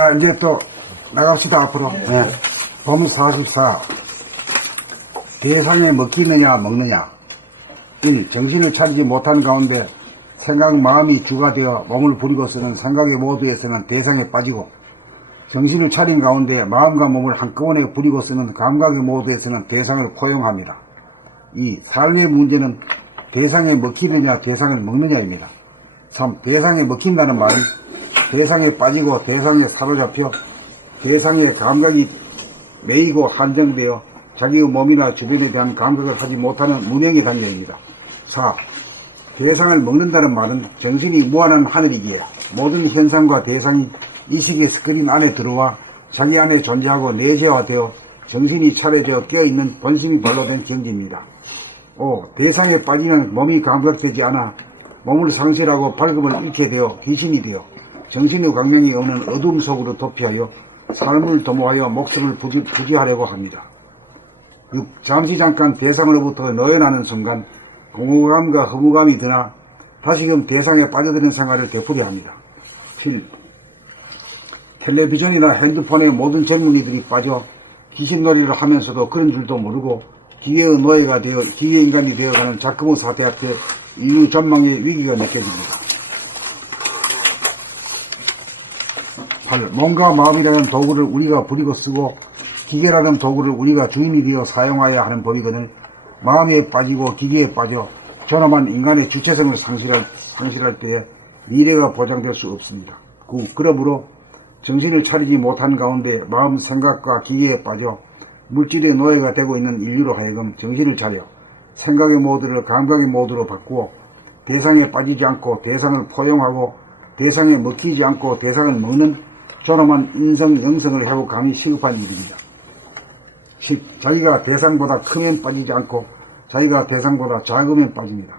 자, 이제 또 나갑시다, 앞으로. 네. 범 44. 대상에 먹히느냐, 먹느냐. 1. 정신을 차리지 못한 가운데 생각, 마음이 주가 되어 몸을 부리고서는 생각의 모두에서는 대상에 빠지고, 정신을 차린 가운데 마음과 몸을 한꺼번에 부리고서는 감각의 모두에서는 대상을 포용합니다. 2. 삶의 문제는 대상에 먹히느냐, 대상을 먹느냐입니다. 3. 대상에 먹힌다는 말은 대상에 빠지고 대상에 사로잡혀 대상의 감각이 매이고 한정되어 자기의 몸이나 주변에 대한 감각을 하지 못하는 무명의 단계입니다. 4. 대상을 먹는다는 말은 정신이 무한한 하늘이기에 모든 현상과 대상이意識의 스크린 안에 들어와 자기 안에 존재하고 내재화되어 정신이 차려져 깨어있는 본심이 발로된 경지입니다. 5. 대상에 빠지면 몸이 감각되지 않아 몸을 상실하고 밝음을 잃게 되어 귀신이 되어 정신의 광명이 없는 어둠 속으로 도피하여 삶을 도모하여 목숨을 부지하려고 합니다. 6. 잠시 잠깐 대상으로부터 노연하는 순간 공허감과 허무감이 드나 다시금 대상에 빠져드는 생활을 되풀이야 합니다. 7. 텔레비전이나 핸드폰의 모든 전문의들이 빠져 귀신놀이를 하면서도 그런 줄도 모르고 기계의 노예가 되어 기계인간이 되어가는 작금의 사태 앞에 인류 전망의 위기가 느껴집니다. 8. 몸과 마음이라는 도구를 우리가 부리고 쓰고 기계라는 도구를 우리가 주인이 되어 사용하여야 하는 법이거늘 마음에 빠지고 기계에 빠져 존엄한 인간의 주체성을 상실할 때에 미래가 보장될 수 없습니다. 9. 그러므로 정신을 차리지 못한 가운데 마음, 생각과 기계에 빠져 물질의 노예가 되고 있는 인류로 하여금 정신을 차려 생각의 모드를 감각의 모드로 바꾸어 대상에 빠지지 않고 대상을 포용하고 대상에 먹히지 않고 대상을 먹는 존엄한 인성, 영성을 회복함이 시급한 일입니다. 10. 자기가 대상보다 크면 빠지지 않고 자기가 대상보다 작으면 빠집니다.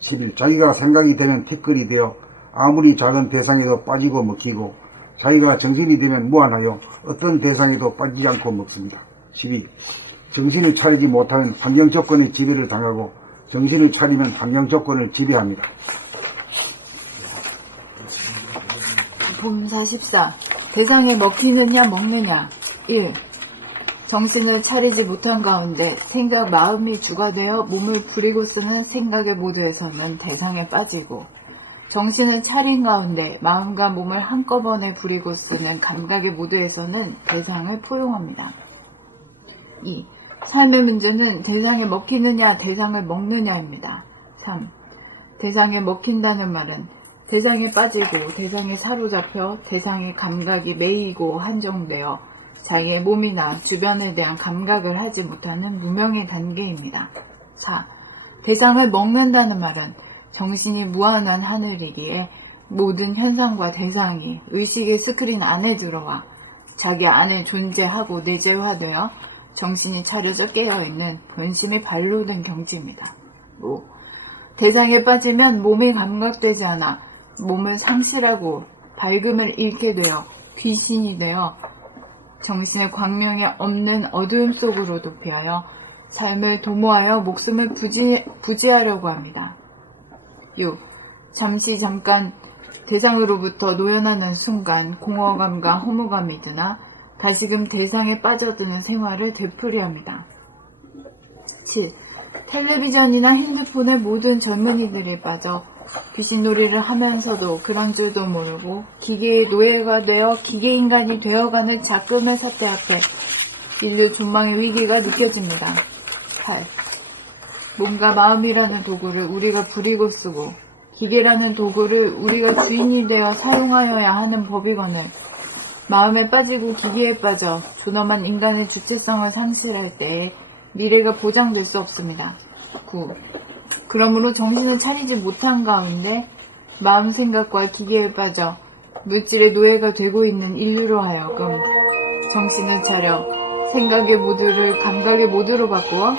11. 자기가 생각이 되면 티끌이 되어 아무리 작은 대상에도 빠지고 먹히고 자기가 정신이 되면 무한하여 어떤 대상에도 빠지지 않고 먹습니다. 12. 정신을 차리지 못하면 환경 조건의 지배를 당하고 정신을 차리면 환경 조건을 지배합니다. 봄 44. 대상에 먹히느냐 먹느냐. 1. 정신을 차리지 못한 가운데 생각, 마음이 주가 되어 몸을 부리고 쓰는 생각의 모드에서는 대상에 빠지고 정신을 차린 가운데 마음과 몸을 한꺼번에 부리고 쓰는 감각의 모드에서는 대상을 포용합니다. 2. 삶의 문제는 대상에 먹히느냐 대상을 먹느냐입니다. 3. 대상에 먹힌다는 말은 대상에 빠지고 대상에 사로잡혀 대상의 감각이 매이고 한정되어 자기의 몸이나 주변에 대한 감각을 하지 못하는 무명의 단계입니다. 4. 대상을 먹는다는 말은 정신이 무한한 하늘이기에 모든 현상과 대상이 의식의 스크린 안에 들어와 자기 안에 존재하고 내재화되어 정신이 차려져 깨어있는 본심이 발로된 경지입니다. 5. 대상에 빠지면 몸이 감각되지 않아 몸을 상실하고 밝음을 잃게 되어 귀신이 되어 정신의 광명이 없는 어두움 속으로 도피하여 삶을 도모하여 목숨을 부지하려고 합니다. 6. 잠시 잠깐 대상으로부터 노연하는 순간 공허감과 허무감이 드나 다시금 대상에 빠져드는 생활을 되풀이합니다. 7. 텔레비전이나 핸드폰의 모든 젊은이들이 빠져 귀신놀이를 하면서도 그런 줄도 모르고 기계의 노예가 되어 기계인간이 되어가는 작금의 사태 앞에 인류 존망의 위기가 느껴집니다. 8. 몸과 마음이라는 도구를 우리가 부리고 쓰고 기계라는 도구를 우리가 주인이 되어 사용하여야 하는 법이거늘 마음에 빠지고 기계에 빠져 존엄한 인간의 주체성을 상실할 때에 미래가 보장될 수 없습니다. 9. 그러므로 정신을 차리지 못한 가운데 마음 생각과 기계에 빠져 물질의 노예가 되고 있는 인류로 하여금 정신을 차려 생각의 모드를 감각의 모드로 바꾸어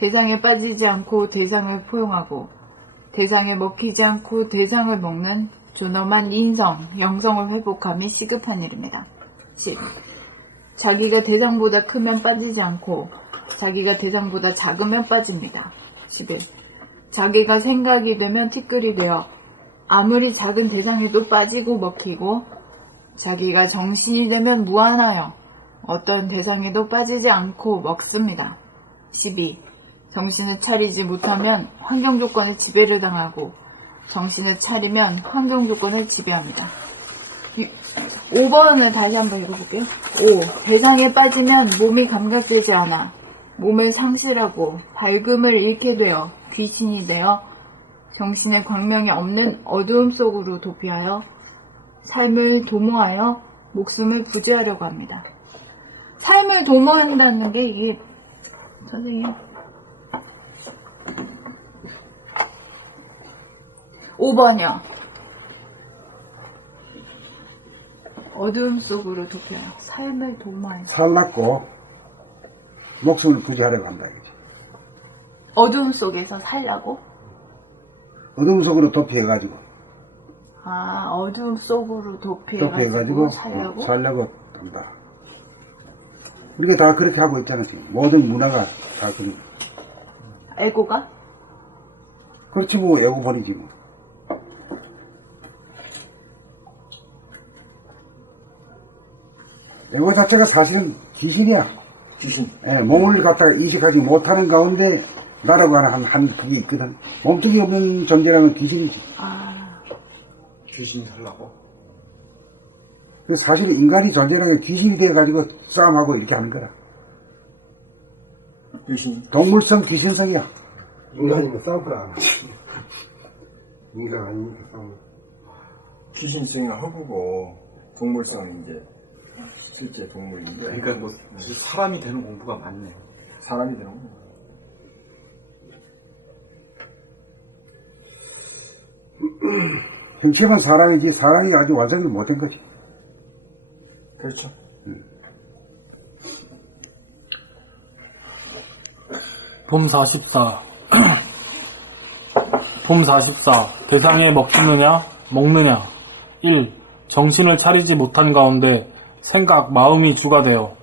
대상에 빠지지 않고 대상을 포용하고 대상에 먹히지 않고 대상을 먹는 존엄한 인성, 영성을 회복함이 시급한 일입니다. 10. 자기가 대상보다 크면 빠지지 않고 자기가 대상보다 작으면 빠집니다. 11. 자기가 생각이 되면 티끌이 되어 아무리 작은 대상에도 빠지고 먹히고 자기가 정신이 되면 무한하여 어떤 대상에도 빠지지 않고 먹습니다. 12. 정신을 차리지 못하면 환경 조건에 지배를 당하고 정신을 차리면 환경 조건을 지배합니다. 5번을 다시 한번 읽어볼게요. 5. 대상에 빠지면 몸이 감각되지 않아 몸을 상실하고 밝음을 잃게 되어 귀신이 되어 정신의 광명이 없는 어두움 속으로 도피하여 삶을 도모하여 목숨을 부지하려고 합니다. 삶을 도모한다는 게 이게 선생님 5번이요. 어두움 속으로 도피하여 삶을 도모하여 살랐고 목숨을 부지하려고 한다 이거지. 어두움 속에서 살라고? 어둠 속으로 도피해가지고 어두움 속으로 도피해가지고 살려고 한다. 우리가 다 그렇게 하고 있잖아 지금. 모든 문화가 다 그런. 에고가? 그렇지 뭐 에고본이지 뭐. 에고 자체가 사실은 귀신이야. 귀신. 예, 몸을 갖다가 이식하지 못하는 가운데 나라고 하는 한 그게 있거든. 몸뚱이 없는 존재라면 귀신이지. 귀신이 살라고? 그래서 사실 인간이 존재라는 게 귀신이 돼가지고 싸움하고 이렇게 하는 거라. 귀신. 동물성 귀신성이야. 인간이면 싸움을 안 하지. 인간 아니니까 싸움. 귀신성이 허구고 동물성은 이제 실제 동물인데. 그러니까 뭐 사람이 되는 공부가 많네. 사람이 되는 거. 형체만 사람이지 사람이 아주 완전히 못된 거지. 그렇죠. 봄 44. 봄 44. 대상에 먹히느냐, 먹느냐. 1. 정신을 차리지 못한 가운데 생각, 마음이 주가 되어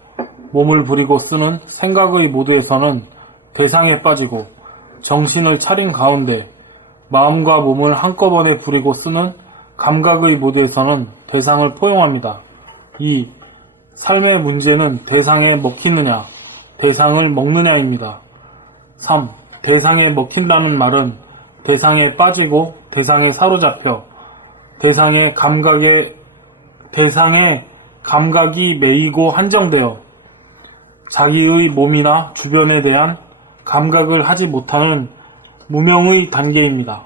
몸을 부리고 쓰는 생각의 모드에서는 대상에 빠지고 정신을 차린 가운데 마음과 몸을 한꺼번에 부리고 쓰는 감각의 모드에서는 대상을 포용합니다. 2. 삶의 문제는 대상에 먹히느냐, 대상을 먹느냐입니다. 3. 대상에 먹힌다는 말은 대상에 빠지고 대상에 사로잡혀 대상의 감각이 매이고 한정되어 자기의 몸이나 주변에 대한 감각을 하지 못하는 무명의 단계입니다.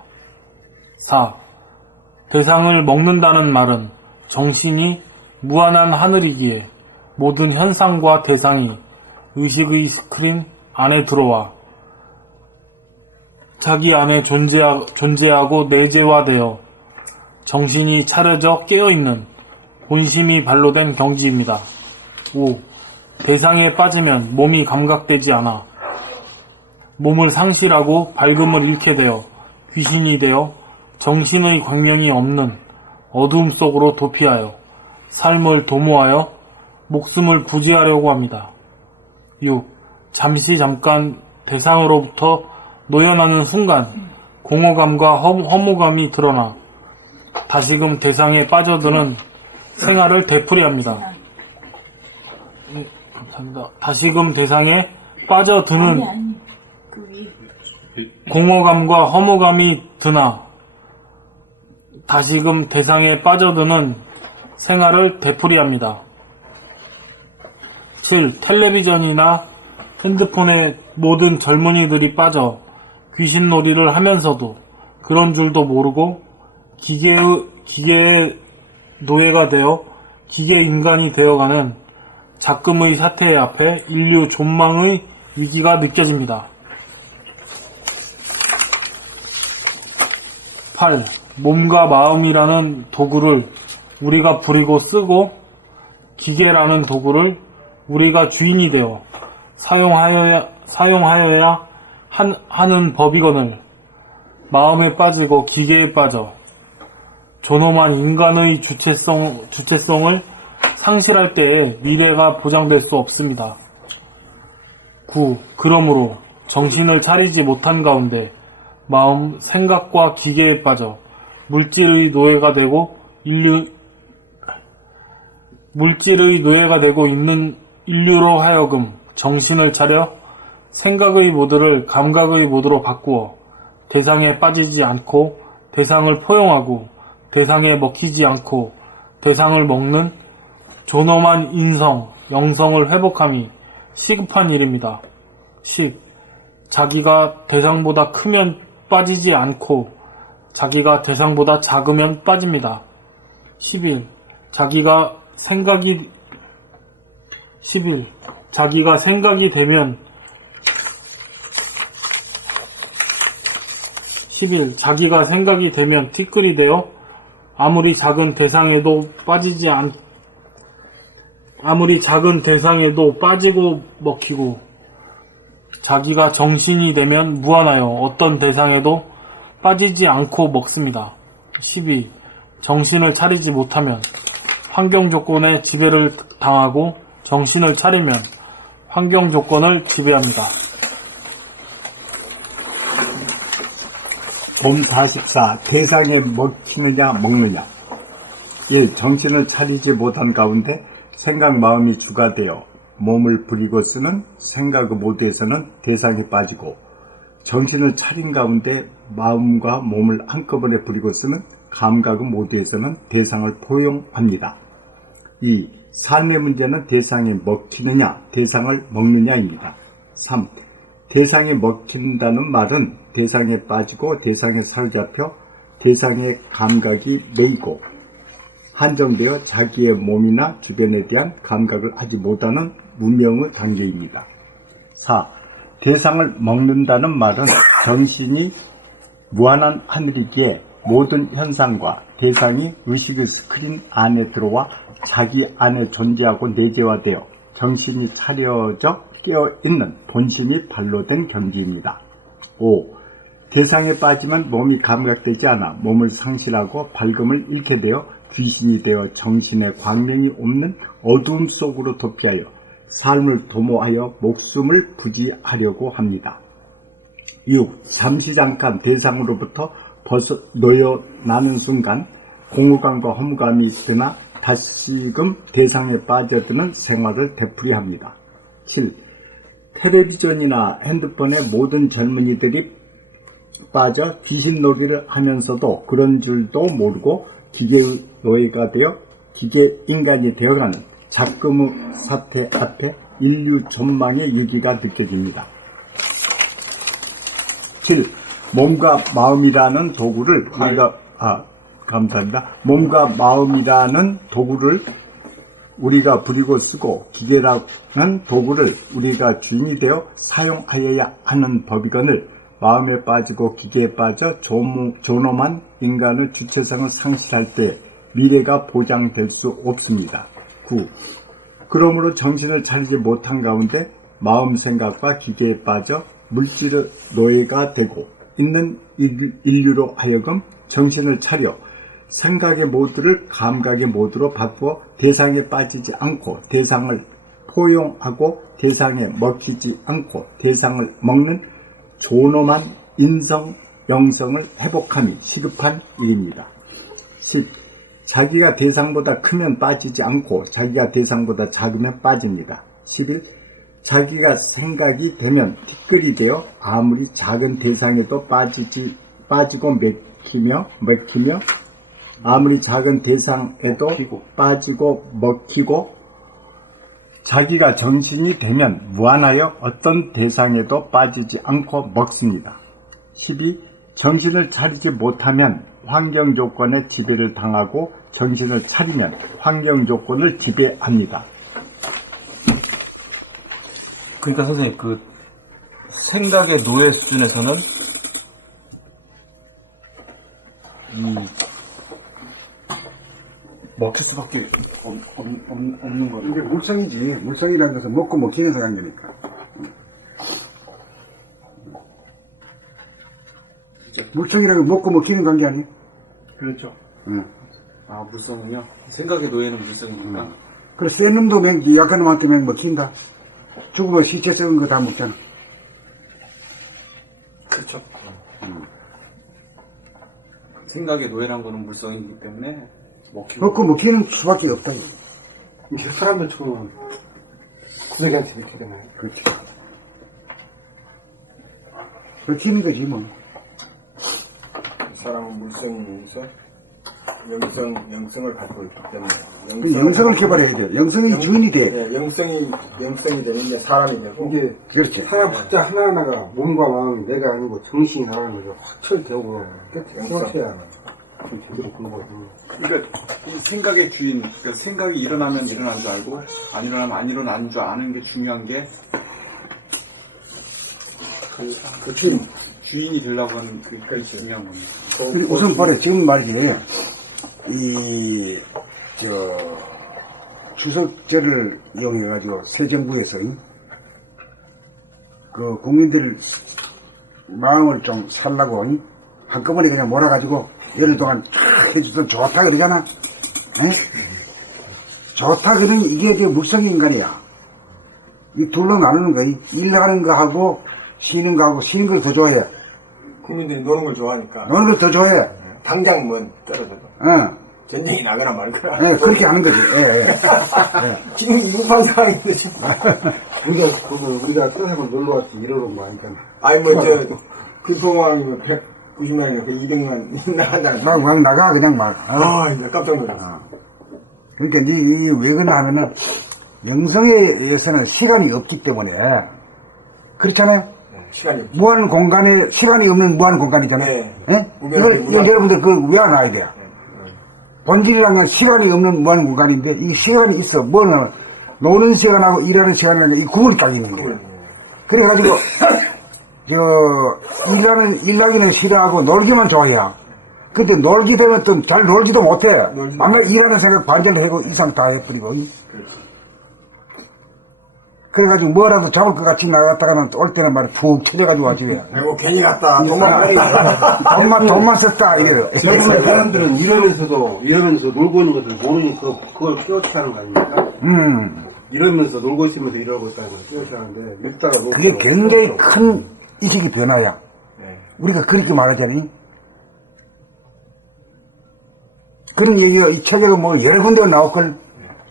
4. 대상을 먹는다는 말은 정신이 무한한 하늘이기에 모든 현상과 대상이 의식의 스크린 안에 들어와 자기 안에 존재하고 내재화되어 정신이 차려져 깨어있는 본심이 발로된 경지입니다. 5. 대상에 빠지면 몸이 감각되지 않아 몸을 상실하고 밝음을 잃게 되어 귀신이 되어 정신의 광명이 없는 어두움 속으로 도피하여 삶을 도모하여 목숨을 부지하려고 합니다. 6. 잠깐 대상으로부터 노연하는 순간 공허감과 허무감이 드러나 다시금 대상에 빠져드는 생활을 되풀이합니다. 감사합니다. 다시금 대상에 빠져드는 공허감과 허무감이 드나 다시금 대상에 빠져드는 생활을 되풀이합니다. 7. 텔레비전이나 핸드폰에 모든 젊은이들이 빠져 귀신놀이를 하면서도 그런 줄도 모르고 기계의 노예가 되어 기계 인간이 되어가는 작금의 사태 앞에 인류 존망의 위기가 느껴집니다. 8. 몸과 마음이라는 도구를 우리가 부리고 쓰고 기계라는 도구를 우리가 주인이 되어 사용하여야 하는 법이거늘 마음에 빠지고 기계에 빠져 존엄한 인간의 주체성을 상실할 때에 미래가 보장될 수 없습니다. 9. 그러므로 정신을 차리지 못한 가운데 마음, 생각과 기계에 빠져 물질의 노예가 되고 물질의 노예가 되고 있는 인류로 하여금 정신을 차려 생각의 모드를 감각의 모드로 바꾸어 대상에 빠지지 않고 대상을 포용하고 대상에 먹히지 않고 대상을 먹는 존엄한 인성, 영성을 회복함이 시급한 일입니다. 10. 자기가 대상보다 크면 빠지지 않고 자기가 대상보다 작으면 빠집니다. 11. 자기가 생각이 되면 11. 자기가 생각이 되면 티끌이 되어 아무리 작은 대상에도 빠지고 먹히고 자기가 정신이 되면 무한하여 어떤 대상에도 빠지지 않고 먹습니다. 12. 정신을 차리지 못하면 환경 조건에 지배를 당하고 정신을 차리면 환경 조건을 지배합니다. 봄 44. 대상에 먹히느냐 먹느냐. 1. 정신을 차리지 못한 가운데 생각 마음이 주가 되어 몸을 부리고 쓰는 생각 모드에서는 대상에 빠지고 정신을 차린 가운데 마음과 몸을 한꺼번에 부리고 쓰는 감각 모드에서는 대상을 포용합니다. 2. 삶의 문제는 대상에 먹히느냐 대상을 먹느냐입니다. 3. 대상에 먹힌다는 말은 대상에 빠지고 대상에 사로잡혀 대상의 감각이 매이고 한정되어 자기의 몸이나 주변에 대한 감각을 하지 못하는 문명의 단계입니다. 4. 대상을 먹는다는 말은 정신이 무한한 하늘이기에 모든 현상과 대상이 의식의 스크린 안에 들어와 자기 안에 존재하고 내재화되어 정신이 차려져 깨어있는 본심이 발로된 경지입니다. 5. 대상에 빠지면 몸이 감각되지 않아 몸을 상실하고 밝음을 잃게 되어 귀신이 되어 정신의 광명이 없는 어두움 속으로 도피하여 삶을 도모하여 목숨을 부지하려고 합니다. 6. 잠시 잠깐 대상으로부터 놓여나는 순간 공허감과 허무감이 드나 다시금 대상에 빠져드는 생활을 되풀이합니다. 7. 텔레비전이나 핸드폰에 모든 젊은이들이 빠져 귀신 놀이를 하면서도 그런 줄도 모르고 기계의 노예가 되어 기계 인간이 되어가는 작금의 사태 앞에 인류 전망의 위기가 느껴집니다. 7. 몸과 마음이라는 도구를 몸과 마음이라는 도구를 우리가 부리고 쓰고 기계라는 도구를 우리가 주인이 되어 사용하여야 하는 법이거늘 마음에 빠지고 기계에 빠져 존엄한 인간의 주체성을 상실할 때 미래가 보장될 수 없습니다. 9. 그러므로 정신을 차리지 못한 가운데 마음 생각과 기계에 빠져 물질의 노예가 되고 있는 인류로 하여금 정신을 차려 생각의 모드를 감각의 모드로 바꾸어 대상에 빠지지 않고 대상을 포용하고 대상에 먹히지 않고 대상을 먹는 존엄한 인성, 영성을 회복함이 시급한 일입니다. 10. 자기가 대상보다 크면 빠지지 않고 자기가 대상보다 작으면 빠집니다. 11. 자기가 생각이 되면 티끌이 되어 아무리 작은 대상에도 빠지고 먹히며 아무리 작은 대상에도 빠지고 먹히고 자기가 정신이 되면 무한하여 어떤 대상에도 빠지지 않고 먹습니다. 12. 정신을 차리지 못하면 환경 조건에 지배를 당하고 정신을 차리면 환경 조건을 지배합니다. 그러니까 선생님, 그 생각의 노예 수준에서는 먹힐 수밖에 없는 거예요. 이게 물성이지. 물성이라는 것은 먹고 먹히면서 관계니까. 물성이라는 건 먹고 먹히는 관계 아니에요? 그렇죠. 응. 아, 물성은요? 생각의 노예는 물성이니까. 그래, 센 놈도 약한 놈한테 먹힌다. 죽으면 시체 썩은 거 다 먹잖아. 그렇죠. 생각의 노예란 거는 물성이기 때문에 먹고 먹히는 수밖에 없다. 이제 사람들처럼 구석이한테 이렇게 되나요? 그렇지. 그렇게 있는 거지, 뭐. 사람은 물성이면서 영성을 갖고 있기 때문에 그 영성을 개발해야 돼. 영성이 주인이 돼. 네, 영성이 되는 게 사람이 되고 이게 그렇지. 하나 박자 하나하나가 몸과 마음이 내가 아니고 정신이 나가는 거죠. 확 철되고 깨끗이 쏘셔야 제대로 공부하거든요. 그러니까 이 생각의 주인, 그러니까 생각이 일어나면 일어난 줄 알고 안 일어나면 안 일어나는 줄 아는 게 중요한 게 그 주인이 되려고 하는 그게 중요한 겁니다. 그리고 우선 봐라. 지금 말이지. 추석제를 이용해가지고 새 정부에서 그 국민들 마음을 좀 살라고 한꺼번에 그냥 몰아가지고 열흘 동안 쫙 해주던 좋다 그러잖아. 에? 좋다 그러니 이게 저 물성의 인간이야. 이 둘로 나누는 거, 일하는 거하고 쉬는 거하고 쉬는 걸 더 좋아해. 국민들이 노는 걸 좋아하니까 노는 걸 더 좋아해. 당장 뭐 떨어져도 전쟁이 나거나 말거나 그렇게 하는 거지. 예. 지금 이급한 상황인데 지금 우리가 세상을 놀러 왔지 이러는 거 아니잖아. 아니 그 소망이면 190만이면 그 200만 나간다는 막 나가, 그냥 막. 이제 깜짝 놀랐어. 그러니까 왜 그러나 하면은 영성에 의해서는 시간이 없기 때문에 그렇잖아요. 시간이 없죠. 무한 공간에 시간이 없는 무한 공간이잖아요. 네. 예? 이걸 여러분들 그걸 외워놔야 돼요. 본질이라는 건 시간이 없는 무한 공간인데 이 시간이 있어. 뭐는 노는 시간하고 일하는 시간이라는 이 구분이 딱 있는 거예요. 그래가지고 일하기는 싫어하고 놀기만 좋아해요. 근데 놀게 되면 또 잘 놀지도 못해. 아마 일하는 생각 반절로 하고 이상 다 해버리고. 그래가지고 뭐라도 잡을 것 같이 나갔다가는 올 때는 말이야 푹 쳐져가지고 와지 왜. 아이고 괜히 갔다. 돈만 썼다 이래요. 요즘에 사람들은 이러면서 놀고 있는 것을 모르니까 그걸 깨우치 하는 거 아닙니까? 이러면서 놀고 있으면서 이러고 있다는 걸 깨우치 하는데 늙다가 놀고 그게 굉장히 큰 인식의 변화야. 우리가 그렇게 말하자니. 그런 얘기가 이 책에도 뭐 여러 군데가 나올걸.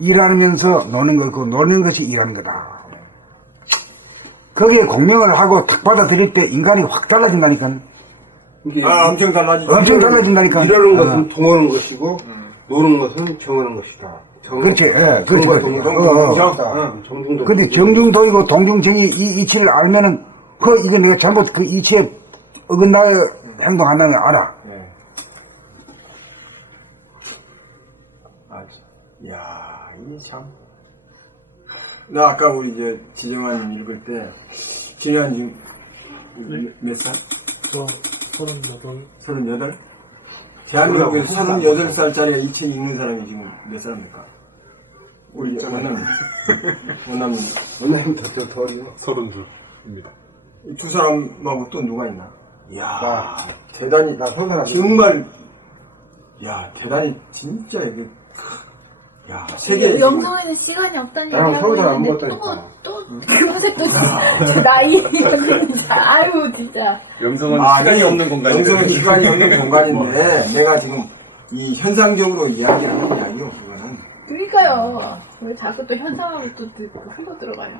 일하면서 노는 거고 노는 것이 일하는 거다. 거기에 공명을 하고 탁 받아들일 때 인간이 확 달라진다니까. 엄청 달라지죠. 엄청 달라진다니까. 이러는 것은 동하는 것이고 노는 것은 정하는 것이다. 그렇지, 예, 그렇지. 정중도. 근데 정중도이고 동중정의 이 이치를 알면은, 이게 내가 잘못 그 이치에 어긋나게 행동한다는 걸 알아. 이야, 이게 참. 나 아까 우리 이제 지정환님 읽을 때, 지정환님 몇 살? 38? 대한민국에 38살짜리가 이 책 읽는 사람이 지금 몇 사람입니까? 우리 원남님 더 덜이요. 32입니다. 이 두 사람하고 또 누가 있나? 이야, 대단히, 나 성사람. 정말, 대단히, 진짜 이게, 세계. 영성에는 시간이 없다는 나랑 얘기하고 서울 사람 안 있는데 먹었다니까. 또 검색도 진짜 나이 진짜 아유 진짜 영성은 시간이 없는 공간이에요. 영성은 시간이 없는 공간인데, 내가 지금 이 현상적으로 이야기를 하는 게 아니고, 그거는. 그러니까요. 왜 자꾸 또 현상하고 또 흘러 들어가요.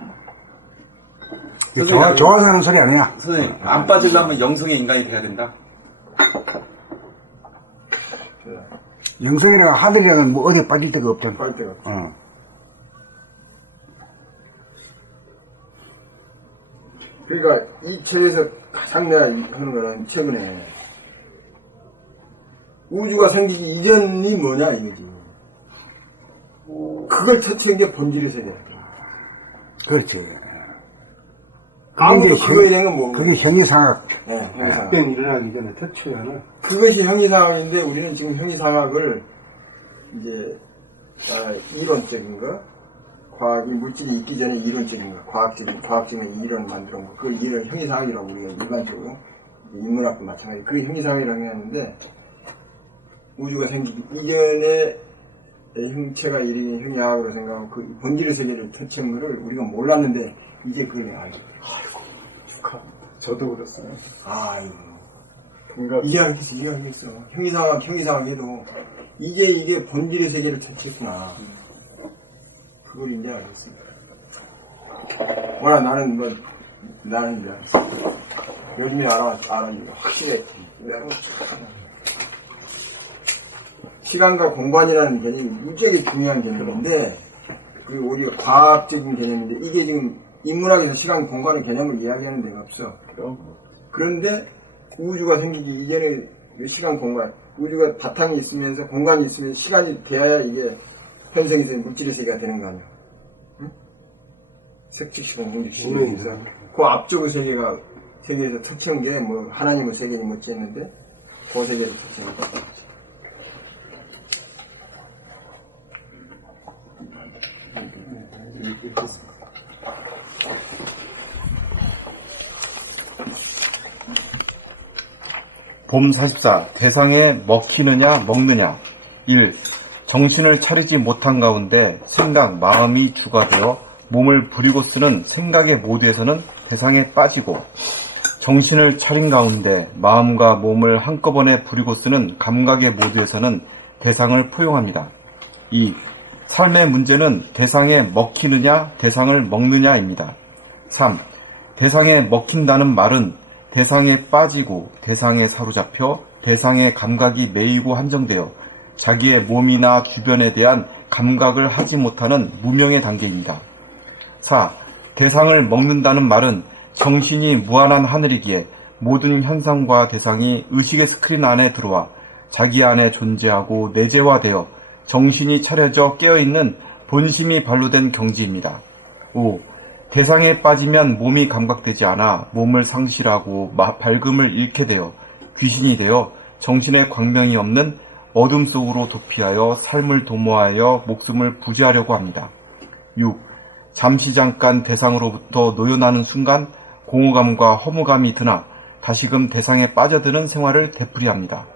좋아서 하는 소리 아니야. 선생님, 안 빠지려면 영성의 인간이 돼야 된다. 영성이랑 하늘이랑은 뭐 어디에 빠질 데가 없던. 빠질 데가 없죠. 그러니까 이 책에서 가장 내가 하는 거는 최근에 우주가 생기기 이전이 뭐냐 이거지. 그걸 터치한 게 본질의 세계야. 그렇지. 아무도 그거에 대한 건 뭐. 그게 형이상학. 네, 형이상학. 빅뱅 일어나기 전에 태초에는 그것이 형이상학인데 우리는 지금 형이상학을 이제 이론적인 거, 과학이 물질이 있기 전에 이론적인 거, 과학적인 이론을 만들어 놓은 거, 그 이론 형이상학이라고 우리가 일반적으로 인문학도 마찬가지. 그 형이상학이라고 하는데 우주가 생기기 이전에 형체가 이르긴 형이상학으로 생각하고 그 본질의 세계를 터치한 거를 우리가 몰랐는데 이제 그걸 내가 알게. 저도 그랬어요. 아이고. 이해하겠어. 형이상학 해도 이게 본질의 세계를 터치했구나. 그걸 이제 알았습니다. 뭐라 나는 줄 알았어. 요즘에 알았는데 확실해. 내가 시간과 공간이라는 개념이 무지하게 중요한 개념인데, 그리고 우리가 과학적인 개념인데, 이게 지금 인문학에서 시간, 공간의 개념을 이야기하는 데가 없어. 그런데 우주가 생기기 이전에 시간, 공간, 우주가 바탕이 있으면서 공간이 있으면 시간이 돼야 이게 현생에서 물질의 세계가 되는 거 아니야. 응? 색축시간, 공식시간에서 그 앞쪽의 세계에서 터치한 게 뭐 하나님의 세계니 뭐지 했는데 그 세계에서 터치한 거. 봄 44. 대상에 먹히느냐 먹느냐. 1. 정신을 차리지 못한 가운데 생각, 마음이 주가 되어 몸을 부리고 쓰는 생각의 모두에서는 대상에 빠지고, 정신을 차린 가운데 마음과 몸을 한꺼번에 부리고 쓰는 감각의 모두에서는 대상을 포용합니다. 2. 삶의 문제는 대상에 먹히느냐 대상을 먹느냐입니다. 3. 대상에 먹힌다는 말은 대상에 빠지고 대상에 사로잡혀 대상의 감각이 매이고 한정되어 자기의 몸이나 주변에 대한 감각을 하지 못하는 무명의 단계입니다. 4. 대상을 먹는다는 말은 정신이 무한한 하늘이기에 모든 현상과 대상이 의식의 스크린 안에 들어와 자기 안에 존재하고 내재화되어 정신이 차려져 깨어있는 본심이 발로된 경지입니다. 5. 대상에 빠지면 몸이 감각되지 않아 몸을 상실하고 밝음을 잃게 되어 귀신이 되어 정신의 광명이 없는 어둠 속으로 도피하여 삶을 도모하여 목숨을 부지하려고 합니다. 6. 잠시 잠깐 대상으로부터 노연하는 순간 공허감과 허무감이 드나 다시금 대상에 빠져드는 생활을 되풀이합니다.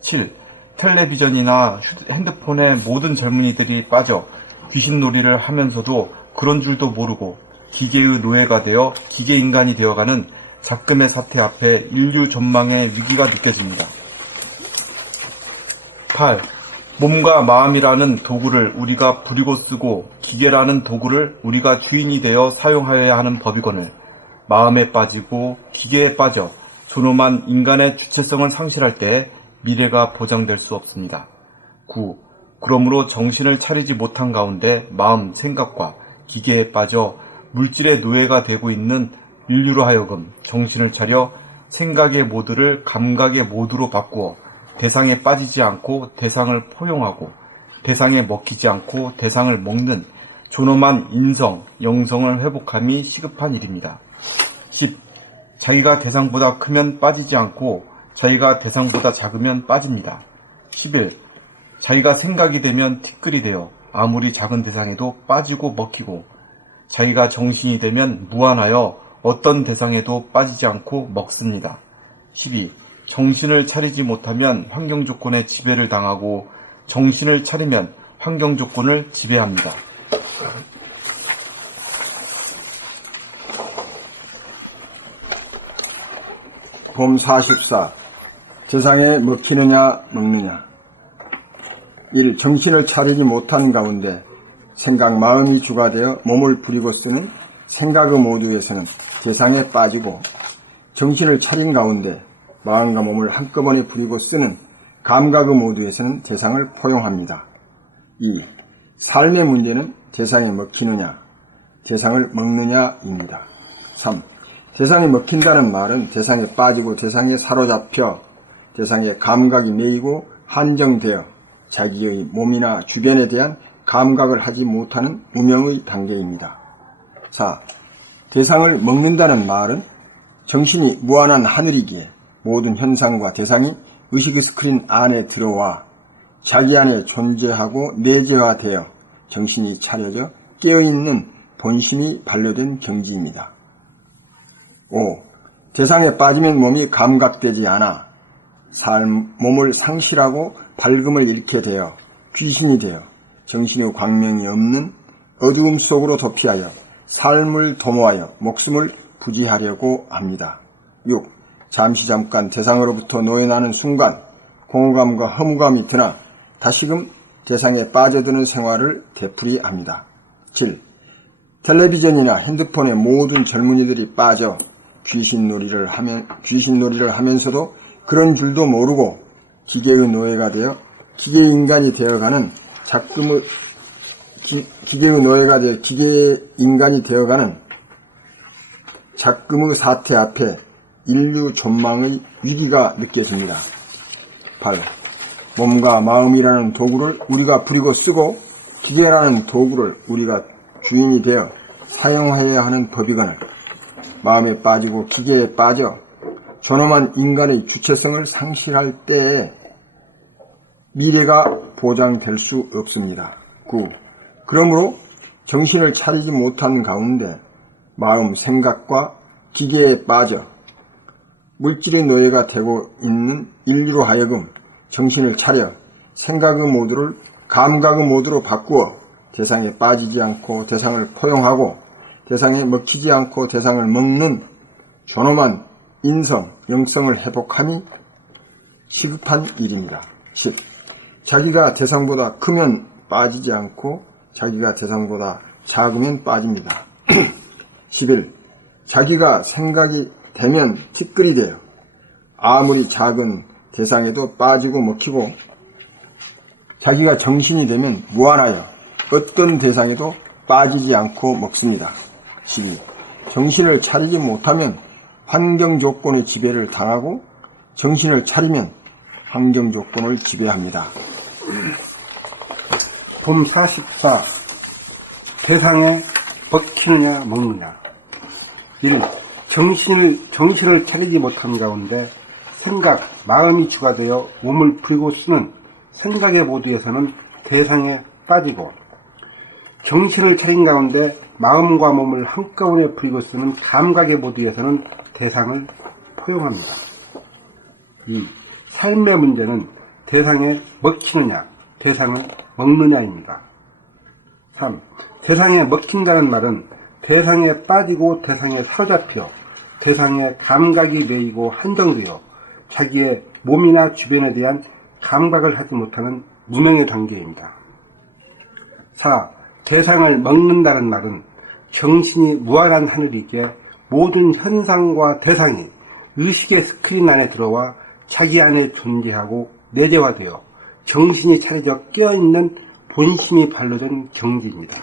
7. 텔레비전이나 핸드폰에 모든 젊은이들이 빠져 귀신놀이를 하면서도 그런 줄도 모르고 기계의 노예가 되어 기계인간이 되어가는 작금의 사태 앞에 인류 전망의 위기가 느껴집니다. 8. 몸과 마음이라는 도구를 우리가 부리고 쓰고 기계라는 도구를 우리가 주인이 되어 사용하여야 하는 법이거늘 마음에 빠지고 기계에 빠져 존엄한 인간의 주체성을 상실할 때 미래가 보장될 수 없습니다. 9. 그러므로 정신을 차리지 못한 가운데 마음, 생각과 기계에 빠져 물질의 노예가 되고 있는 인류로 하여금 정신을 차려 생각의 모드를 감각의 모드로 바꾸어 대상에 빠지지 않고 대상을 포용하고 대상에 먹히지 않고 대상을 먹는 존엄한 인성, 영성을 회복함이 시급한 일입니다. 10. 자기가 대상보다 크면 빠지지 않고 자기가 대상보다 작으면 빠집니다. 11. 자기가 생각이 되면 티끌이 되어 아무리 작은 대상에도 빠지고 먹히고 자기가 정신이 되면 무한하여 어떤 대상에도 빠지지 않고 먹습니다. 12. 정신을 차리지 못하면 환경 조건에 지배를 당하고 정신을 차리면 환경 조건을 지배합니다. 봄 44. 세상에 먹히느냐 먹느냐. 1. 정신을 차리지 못한 가운데 생각, 마음이 주가 되어 몸을 부리고 쓰는 생각의 모두에서는 대상에 빠지고, 정신을 차린 가운데 마음과 몸을 한꺼번에 부리고 쓰는 감각의 모두에서는 대상을 포용합니다. 2. 삶의 문제는 대상에 먹히느냐 대상을 먹느냐입니다. 3. 대상에 먹힌다는 말은 대상에 빠지고 대상에 사로잡혀 대상의 감각이 매이고 한정되어 자기의 몸이나 주변에 대한 감각을 하지 못하는 무명의 단계입니다. 4. 대상을 먹는다는 말은 정신이 무한한 하늘이기에 모든 현상과 대상이 의식의 스크린 안에 들어와 자기 안에 존재하고 내재화되어 정신이 차려져 깨어있는 본심이 반려된 경지입니다. 5. 대상에 빠지면 몸이 감각되지 않아 몸을 상실하고 밝음을 잃게 되어 귀신이 되어 정신의 광명이 없는 어두움 속으로 도피하여 삶을 도모하여 목숨을 부지하려고 합니다. 6. 잠시 잠깐 대상으로부터 노연하는 순간 공허감과 허무감이 드나 다시금 대상에 빠져드는 생활을 되풀이합니다. 7. 텔레비전이나 핸드폰에 모든 젊은이들이 빠져 귀신놀이를 하면서도 그런 줄도 모르고 기계의 노예가 되어 기계인간이 되어가는 작금의 사태 앞에 인류 존망의 위기가 느껴집니다. 8. 몸과 마음이라는 도구를 우리가 부리고 쓰고 기계라는 도구를 우리가 주인이 되어 사용해야 하는 법이거늘 마음에 빠지고 기계에 빠져 존엄한 인간의 주체성을 상실할 때에 미래가 보장될 수 없습니다. 9. 그러므로 정신을 차리지 못한 가운데 마음, 생각과 기계에 빠져 물질의 노예가 되고 있는 인류로 하여금 정신을 차려 생각의 모드를 감각의 모드로 바꾸어 대상에 빠지지 않고 대상을 포용하고 대상에 먹히지 않고 대상을 먹는 존엄한 인성, 영성을 회복함이 시급한 일입니다. 10. 자기가 대상보다 크면 빠지지 않고 자기가 대상보다 작으면 빠집니다. 11. 자기가 생각이 되면 티끌이 되어 아무리 작은 대상에도 빠지고 먹히고 자기가 정신이 되면 무한하여 어떤 대상에도 빠지지 않고 먹습니다. 12. 정신을 차리지 못하면 환경 조건의 지배를 당하고 정신을 차리면 환경 조건을 지배합니다. 봄 44. 대상에 먹히느냐 먹느냐. 1. 정신을 차리지 못한 가운데 생각, 마음이 주가 되어 몸을 부리고 쓰는 생각의 모드에서는 대상에 빠지고 정신을 차린 가운데 마음과 몸을 한꺼번에 부리고 쓰는 감각의 모드에서는 대상을 포용합니다. 2. 삶의 문제는 대상에 먹히느냐, 대상을 먹느냐입니다. 3. 대상에 먹힌다는 말은 대상에 빠지고 대상에 사로잡혀 대상의 감각이 매이고 한정되어 자기의 몸이나 주변에 대한 감각을 하지 못하는 무명의 단계입니다. 4. 대상을 먹는다는 말은 정신이 무한한 하늘이기에 모든 현상과 대상이 의식의 스크린 안에 들어와 자기 안에 존재하고 내재화되어 정신이 차려져 깨어있는 본심이 발로된 경지입니다.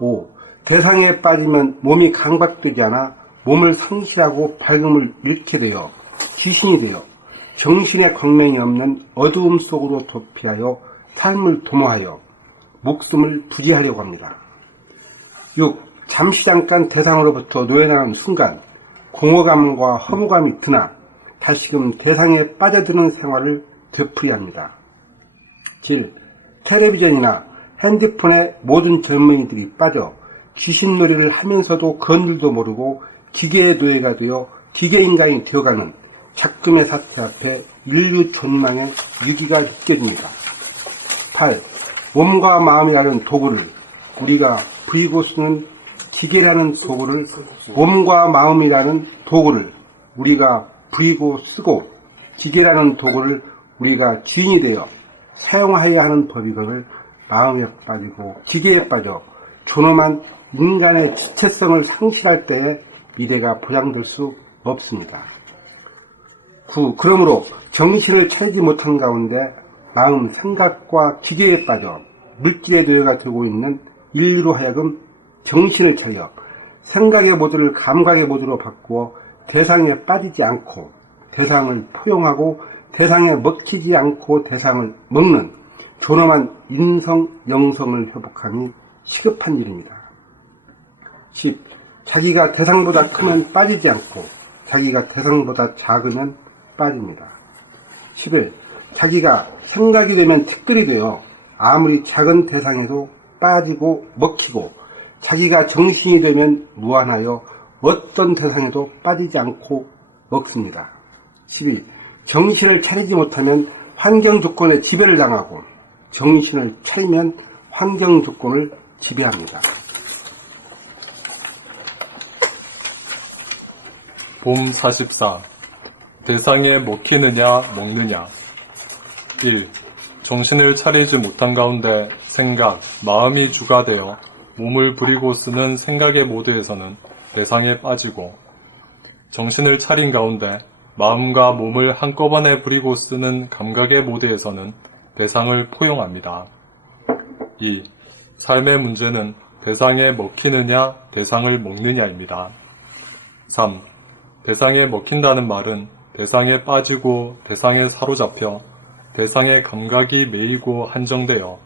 5. 대상에 빠지면 몸이 강박되지 않아 몸을 상실하고 밝음을 잃게 되어 귀신이 되어 정신의 광명이 없는 어두움 속으로 도피하여 삶을 도모하여 목숨을 부지하려고 합니다. 6. 잠시 잠깐 대상으로부터 노예나는 순간 공허감과 허무감이 드나 다시금 대상에 빠져드는 생활을 되풀이합니다. 7. 텔레비전이나 핸드폰에 모든 젊은이들이 빠져 귀신놀이를 하면서도 그런 줄도 모르고 기계의 노예가 되어 기계인간이 되어가는 작금의 사태 앞에 인류 존망의 위기가 느껴집니다. 8. 몸과 마음이라는 도구를 우리가 부리고 쓰는 기계라는 도구를 몸과 마음이라는 도구를 우리가 부리고 쓰고 기계라는 도구를 우리가 주인이 되어 사용하여야 하는 법이거늘 마음에 빠지고 기계에 빠져 존엄한 인간의 주체성을 상실할 때에 미래가 보장될 수 없습니다. 9. 그러므로 정신을 차리지 못한 가운데 마음, 생각과 기계에 빠져 물질의 노예가 되고 있는 인류로 하여금 정신을 차려 생각의 모드를 감각의 모드로 바꾸어 대상에 빠지지 않고 대상을 포용하고 대상에 먹히지 않고 대상을 먹는 존엄한 인성, 영성을 회복함이 시급한 일입니다. 10. 자기가 대상보다 크면 빠지지 않고 자기가 대상보다 작으면 빠집니다. 11. 자기가 생각이 되면 티끌이 되어 아무리 작은 대상에도 빠지고 먹히고 자기가 정신이 되면 무한하여 어떤 대상에도 빠지지 않고 먹습니다. 12. 정신을 차리지 못하면 환경 조건에 지배를 당하고 정신을 차리면 환경 조건을 지배합니다. 봄 44. 대상에 먹히느냐 먹느냐. 1. 정신을 차리지 못한 가운데 생각, 마음이 주가 되어 몸을 부리고 쓰는 생각의 모드에서는 대상에 빠지고, 정신을 차린 가운데 마음과 몸을 한꺼번에 부리고 쓰는 감각의 모드에서는 대상을 포용합니다. 2. 삶의 문제는 대상에 먹히느냐, 대상을 먹느냐입니다. 3. 대상에 먹힌다는 말은 대상에 빠지고 대상에 사로잡혀 대상의 감각이 매이고 한정되어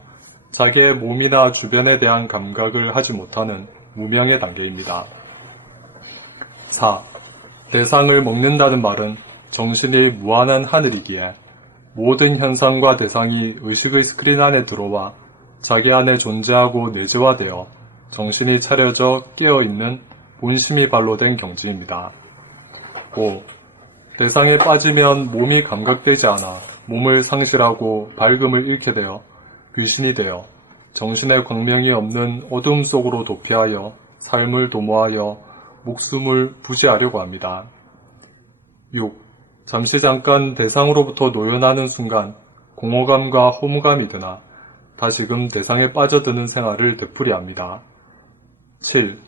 자기의 몸이나 주변에 대한 감각을 하지 못하는 무명의 단계입니다. 4. 대상을 먹는다는 말은 정신이 무한한 하늘이기에 모든 현상과 대상이 의식의 스크린 안에 들어와 자기 안에 존재하고 내재화되어 정신이 차려져 깨어있는 본심이 발로된 경지입니다. 5. 대상에 빠지면 몸이 감각되지 않아 몸을 상실하고 밝음을 잃게 되어 귀신이 되어 정신의 광명이 없는 어둠 속으로 도피하여 삶을 도모하여 목숨을 부지하려고 합니다. 6. 잠시 잠깐 대상으로부터 노연하는 순간 공허감과 허무감이 드나 다시금 대상에 빠져드는 생활을 되풀이합니다. 7.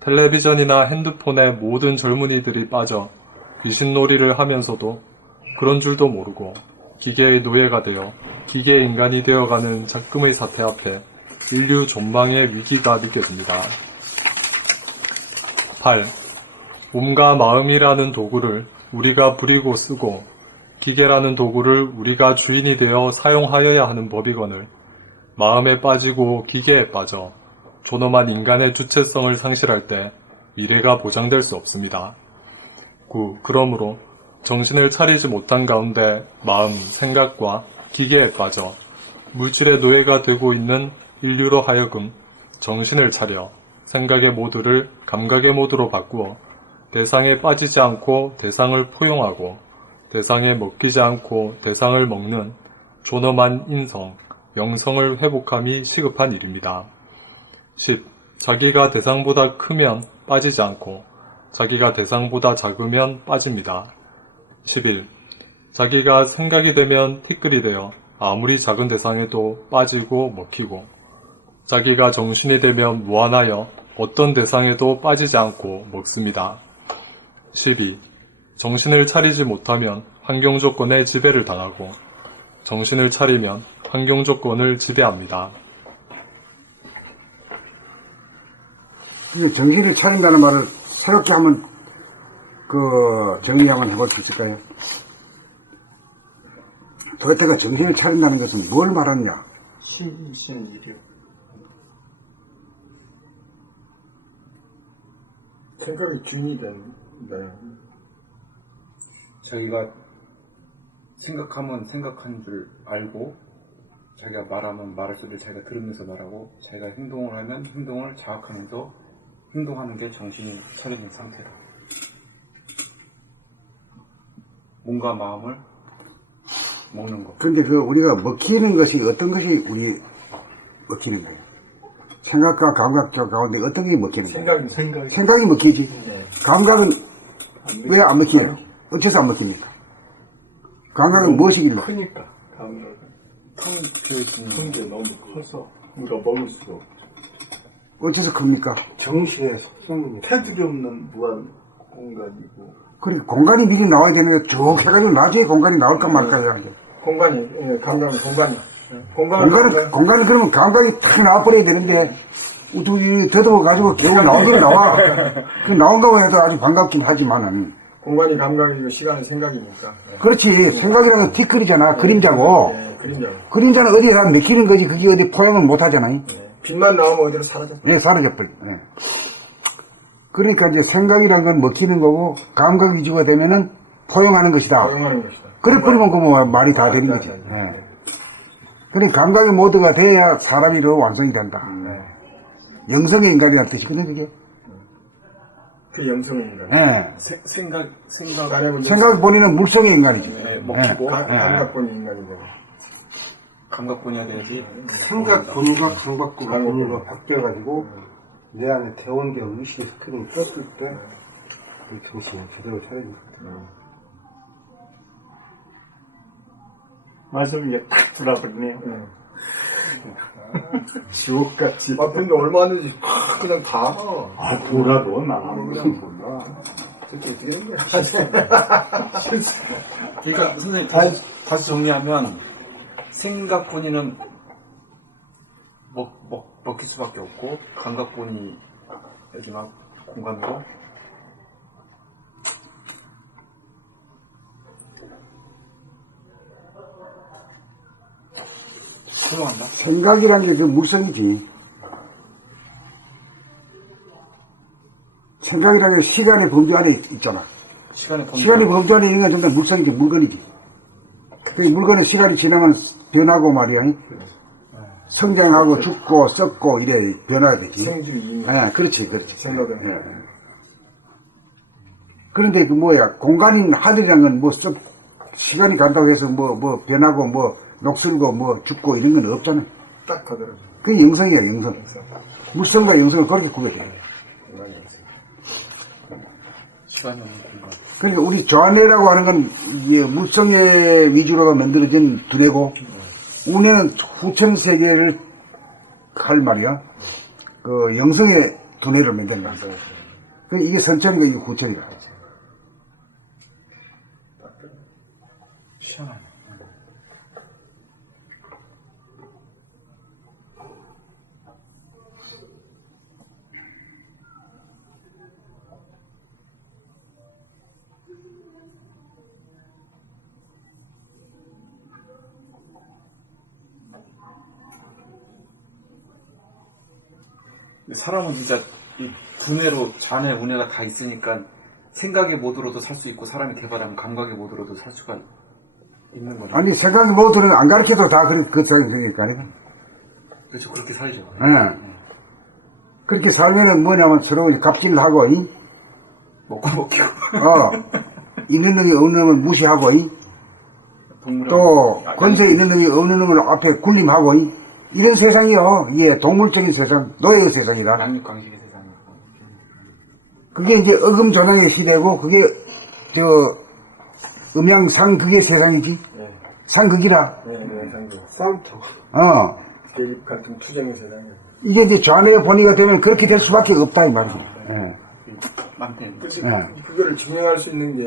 텔레비전이나 핸드폰에 모든 젊은이들이 빠져 귀신놀이를 하면서도 그런 줄도 모르고 기계의 노예가 되어 기계 인간이 되어가는 작금의 사태 앞에 인류 존망의 위기가 느껴집니다. 8. 몸과 마음이라는 도구를 우리가 부리고 쓰고 기계라는 도구를 우리가 주인이 되어 사용하여야 하는 법이거늘 마음에 빠지고 기계에 빠져 존엄한 인간의 주체성을 상실할 때 미래가 보장될 수 없습니다. 9. 그러므로 정신을 차리지 못한 가운데 마음, 생각과 기계에 빠져 물질의 노예가 되고 있는 인류로 하여금 정신을 차려 생각의 모드를 감각의 모드로 바꾸어 대상에 빠지지 않고 대상을 포용하고 대상에 먹히지 않고 대상을 먹는 존엄한 인성, 영성을 회복함이 시급한 일입니다. 10. 자기가 대상보다 크면 빠지지 않고 자기가 대상보다 작으면 빠집니다. 11. 자기가 생각이 되면 티끌이 되어 아무리 작은 대상에도 빠지고 먹히고 자기가 정신이 되면 무한하여 어떤 대상에도 빠지지 않고 먹습니다. 12. 정신을 차리지 못하면 환경 조건에 지배를 당하고 정신을 차리면 환경 조건을 지배합니다. 정신을 차린다는 말을 새롭게 한번 정리 한번 해볼 수 있을까요? 도대체가 정신을 차린다는 것은 뭘 말하느냐? 심신이려. 생각의 주인이 된다. 자기가 생각하면 생각한 줄 알고 자기가 말하면 말할 소리를 자기가 들으면서 말하고 자기가 행동을 하면 행동을 자각하면서 행동하는 게 정신이 차리는 상태다. 몸과 마음을 먹는 것. 그런데 우리가 먹히는 것이 어떤 것이 우리 먹히는 거예요? 생각과 감각 가운데 어떤 게 먹히는 거예요? 생각이 먹히지. 감각은 왜 안 먹히냐? 어째서 안 먹힙니까? 감각은 무엇이길래? 크니까 감각은 근데 너무 커서 우리가 먹을 수 없어. 어째서 큽니까? 정신의 속성입니다. 테두리 없는 무한 공간이고. 그러니까 공간이 미리 나와야 되는데 쭉 해가지고 나중에 공간이 나올까 말까 해야 돼. 공간이, 감각은 공간이. 공간이 그러면 감각이 탁 나와버려야 되는데 우두이 더듬어가지고 겨우 나오긴 나와. 그 나온다고 해도 아주 반갑긴 하지만은. 공간이 감각이고 시간은 생각이니까. 그렇지. 생각이라는 건 티끌이잖아. 그림자고. 그림자. 그림자는 어디에다 맥히는 거지. 그게 어디 포용을 못 하잖아요. 빛만 나오면 어디로 사라져? 네, 사라져버려. 네. 그러니까 이제 생각이란 건 먹히는 거고, 감각 위주가 되면은 포용하는 것이다. 포용하는 것이다. 그래, 그러면 그 뭐 말이 다 되는 거지. 네. 그러니까 감각의 모드가 돼야 사람이 완성이 된다. 영성의 인간이라는 뜻이거든, 그게. 그 영성입니다. 네. 생각 본인은 물성의 인간이지. 네, 먹히고 감각 본인 인간이다. 감각 본이야 되지. 생각본과 감각본으로 바뀌어가지고 내 안에 개원계 의식의 스크린이 떴을 때 이 정신이 제대로 차립니다. 말씀이 이제 탁 돌아버리네요. 지옥같이. 아, 근데 얼마든지 그냥 다. 아, 보라도 나는 그냥 몰라. 그렇게 어떻게 된 거야? 그러니까 선생님 다시 정리하면 생각본위는 먹힐 수밖에 없고 감각본위 여기만 공간으로 설명한다. 생각이라는 게 그 물성이지. 생각이라는 게 시간의 범주 안에 있잖아. 시간의 범위. 시간의 범주 안에 있는 건 전부 물성이지, 물건이지. 그 물건은 시간이 지나면 변하고 말이야. 성장하고 죽고 썩고 이래 변화가 되지. 생주 이미. 그렇지. 생각은. 그런데 그 뭐야, 공간인 하늘이라는 건 뭐 시간이 간다고 해서 뭐 변하고 뭐 녹슬고 뭐 죽고 이런 건 없잖아. 딱 하더라고. 그게 영성이야, 영성. 물성과 영성을 그렇게 구별해. 시간이 없는 공간. 그러니까 우리 좌뇌라고 하는 건 이게 물성의 위주로가 만들어진 두뇌고, 우뇌는 후천 세계를 할 말이야. 그 영성의 두뇌를 만드는 거야. 그 이게 선천이고 이게 후천이다. 시원하네. 사람은 진짜 이 두뇌로 좌뇌, 우뇌가 다 있으니까 생각의 모드로도 살 수 있고 사람이 개발하면 감각의 모드로도 살 수가 있는 거죠. 아니, 생각이 모두는 안 가르쳐도 다 그 생각이니까. 그렇죠. 그렇게 살죠. 그렇게 살면은 뭐냐면 서로 갑질을 하고, 먹고 먹히고. 있는 놈이 없는 놈을 무시하고, 동물은 또 권세 있는 놈이 없는 놈을 앞에 굴림하고, 이런 세상이요. 이게 동물적인 세상, 노예의 세상이라. 양육강식의 세상. 그게 이제 어금전환의 시대고, 그게 음양상극의 세상이지. 상극이라. 네, 상주. 쌍터. 대립 같은 투쟁의 세상이야. 이게 이제 좌뇌의 본의가 되면 그렇게 될 수밖에 없다 이 말이지. 많대는. 그치, 그거를 증명할 수 있는 게,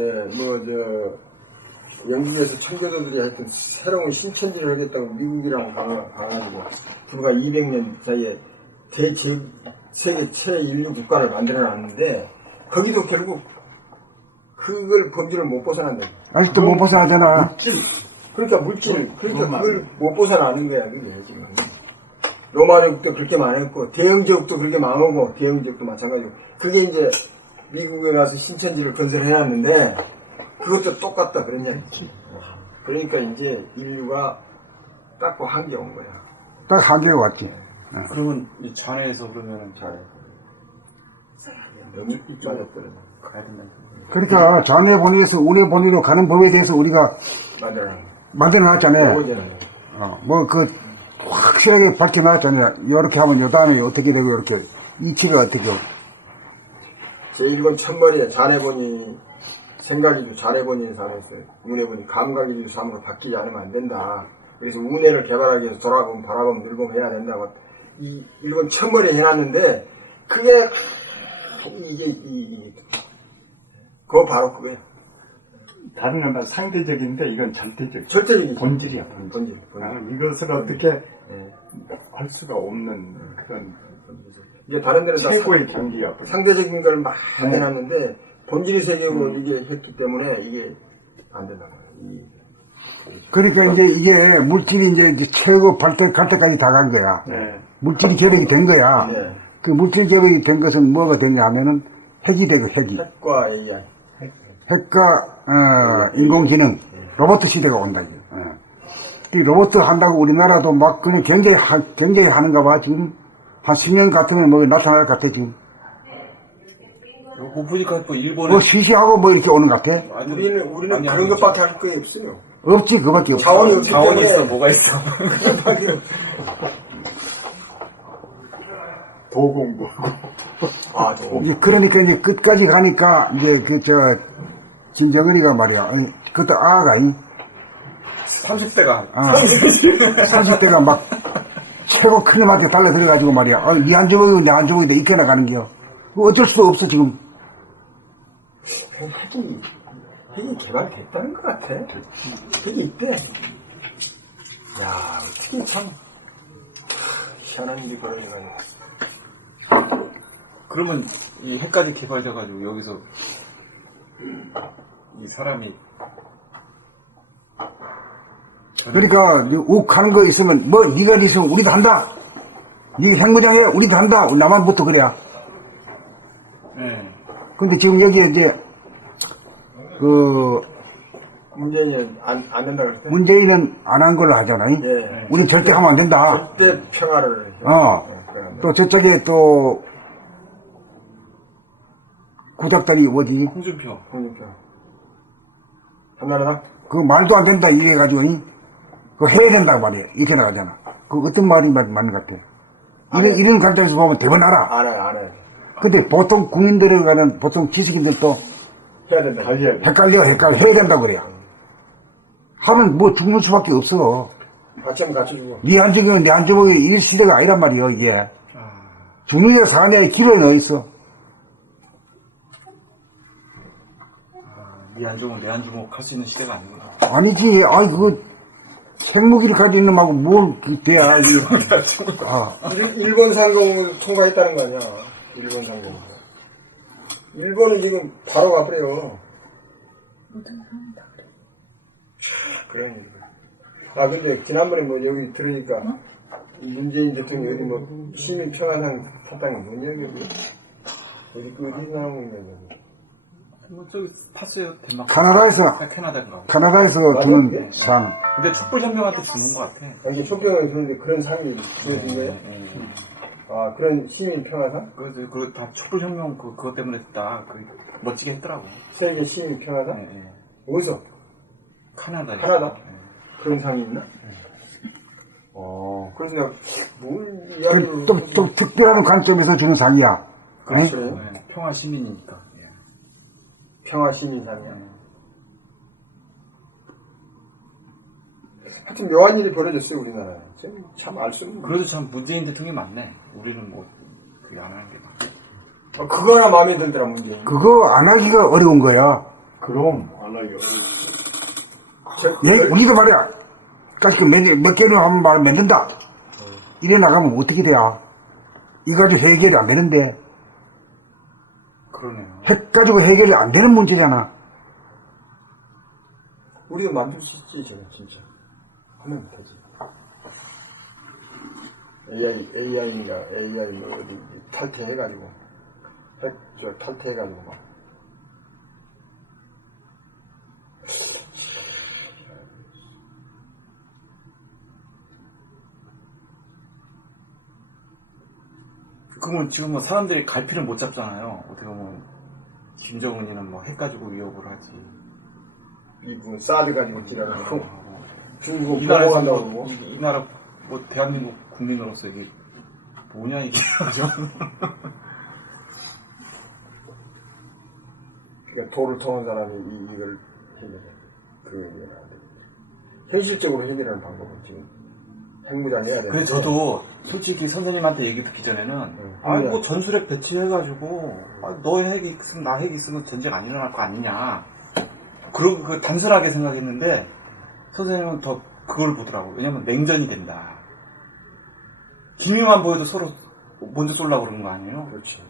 영국에서 청교도들이 하여튼 새로운 신천지를 하겠다고 미국이랑 가가지고 불과 200년 사이에 세계 최인류 국가를 만들어 놨는데, 거기도 결국 그걸 범주를 못 벗어난다. 아직도 못 벗어나잖아. 그러니까 그걸 못 벗어나는 거야, 그게 지금. 로마 제국도 그렇게 많았고, 대영 제국도 그렇게 많고, 대영 제국도 마찬가지고. 그게 이제 미국에 가서 신천지를 건설해놨는데, 그것도 똑같다, 그런 얘기지. 그러니까 이제 인류가 딱 그 한계 온 거야. 딱 한계로 왔지. 그러면 이 좌뇌에서 그러면 너무 맞았더래. 가야 된다. 그러니까 좌뇌 본의에서 우뇌 본의로 가는 법에 대해서 우리가 만들어놨잖아요. 확실하게 밝혀놨잖아요. 이렇게 하면 요 다음에 어떻게 되고, 이렇게 이치를 어떻게 하고. 제1권 천머리에 좌뇌본이 생각이도 좌뇌본인 삶에서 우뇌본이 감각이도 삶으로 바뀌지 않으면 안 된다. 그래서 우뇌를 개발하기 위해서 돌아보면 바라보면 늙으면 해야 된다고 이 1권 천머리에 해놨는데, 그게 그거 바로 그거야. 다른 건 다 상대적인데 이건 절대적. 절대적이지. 본질이야, 본질. 이것을 어떻게 네. 할 수가 없는 그런 이제 다른 데는 다 최고의 경기야. 상대적인 걸 막 해놨는데, 본질의 세계로 이게 했기 때문에 이게 안 된다. 그러니까 이게 물질이 이제 최고 갈 때까지 다 간 거야. 물질이 개발이 된 거야. 그 물질 개발이 된 것은 뭐가 되냐 하면은 핵이 되고, 핵이. 핵과 AI. 핵과 인공지능, 로봇 시대가 온다. 이 로봇 한다고 우리나라도 막 그냥 굉장히 하는가 봐. 지금 한 10년 같으면 뭐 나타날 것 같아 지금. 뭐 보니까 또 일본에 뭐 시시하고 뭐 이렇게 오는 것 같아. 우리는 그런 것밖에 할 거 없어요. 없지, 그밖에 없어. 자원이 없기 자원이 때문에. 있어, 뭐가 있어. 도공부하고. 그러니까 이제 끝까지 가니까 이제 김정은이가 말이야. 그것도 아가 30대가 30대가 막 최고 큰 놈한테 달려 들어가지고 말이야. 니 안 줘보이고 내 안 줘보이고 이렇게 나가는 게요. 어쩔 수도 없어, 지금. 핵이 개발됐다는 것 같아. 핵이 있대. 야, 어떻게 참 희한한 일이 벌어져가지고. 그러면 이 핵까지 개발돼가지고 여기서 이 사람이 그러니까 욱 하는 거 있으면 뭐 니가 있으면 우리도 한다. 니 핵무장해 우리도 한다. 나만 붙어 그래야. 예. 근데 지금 여기에 이제 그 문재인이 안 된다 그랬대? 문재인은 안 한 걸로 하잖아요. 예. 우리 절대 하면 안 된다. 절대 평화를. 그래. 또 저쪽에 또 구닥다리 어디 홍준표. 그러니까. 한나라당? 그 말도 안 된다 이래가지고 그거 해야 된다고 말이야. 이렇게 나가잖아. 그 어떤 말이 맞는 것 같아. 이런 관점에서 보면 대번 알아. 알아요. 근데 보통 국민들에 가는 보통 지식인들도 해야 된다. 헷갈려 해야 된다고 그래요. 하면 뭐 죽는 수밖에 없어. 같이 하면 갖춰주고. 니 안 죽이면 내 안 죽이면 이 시대가 아니란 말이에요, 이게. 죽느냐 사느냐의 길을 넣어 있어. 니 안 주면 내 안 주면 할 수 있는 시대가 아니구나. 아니지, 그거 핵무기를 가지고 있는 놈하고 뭘 돼야, 일본 상공을 통과했다는 거 아니야. 일본 상공. 일본은 지금 바로 가버려요. 그런 일. 근데 지난번에 뭐 여기 들으니까 문재인 대통령이 어디 뭐 시민 평화상 탔다는 게 뭐냐, 여기. 어디 나온 거냐, 뭐 저기 탔어요. 덴마크. 캐나다인가. 캐나다에서 주는 상. 근데 촛불혁명한테 주는 것 같아. 여기 촉병을 주는데 그런 상이 주어진 거예요? 그런 시민 평화상? 그거 다 촛불혁명 그것 때문에 딱 멋지게 했더라고. 세계 시민 평화상? 예. 어디서? 캐나다. 그런 상이 있나? 그래서 내가 뭘 이야기를. 좀 특별한 관점에서 주는 상이야. 그렇죠. 네, 평화 시민이니까. 예. 평화 시민상이야. 하여튼 묘한 일이 벌어졌어요, 우리나라에. 참 알 수 없는. 그래도 참 문재인 대통령이 맞네. 우리는 뭐 그게 안 하는 게 나아. 그거 하나 마음에 들더라, 문재인. 그거 안 하기가 어려운 거야. 그럼 안 하기 우리도 말이야. 까짓 몇 개를 하면 말 맺는다. 이래 나가면 어떻게 돼야? 이 가지고 해결이 안 되는데. 그러네요. 핵 가지고 해결이 안 되는 문제잖아. 우리도 만들 수 있지, 지금, 진짜. 하면 되지. AI 뭐 어디 탈퇴해가지고. 탈퇴해가지고 막. 그러면 지금 뭐 사람들이 갈피를 못 잡잖아요. 어떻게 보면 김정은이는 뭐 핵 가지고 위협을 하지. 미국은 사드 가지고 지랄하고. 중국 이 나라에서 보호한다고 뭐, 그러고. 이 나라 뭐 대한민국 국민으로서 이게 뭐냐 이게. 그러니까 도를 통한 사람이 이걸 해결해. 현실적으로 해결하는 방법은 지금 핵무장해야 되는데. 근데 저도 솔직히 선생님한테 얘기 듣기 전에는 뭐 전술핵 배치해가지고 너 핵이 있으면 나 핵이 있으면 전쟁 안 일어날 거 아니냐. 그러고 그 단순하게 생각했는데 선생님은 더 그걸 보더라고요. 왜냐면 냉전이 된다. 기미만 보여도 서로 먼저 쏠려고 그러는 거 아니에요? 그렇죠.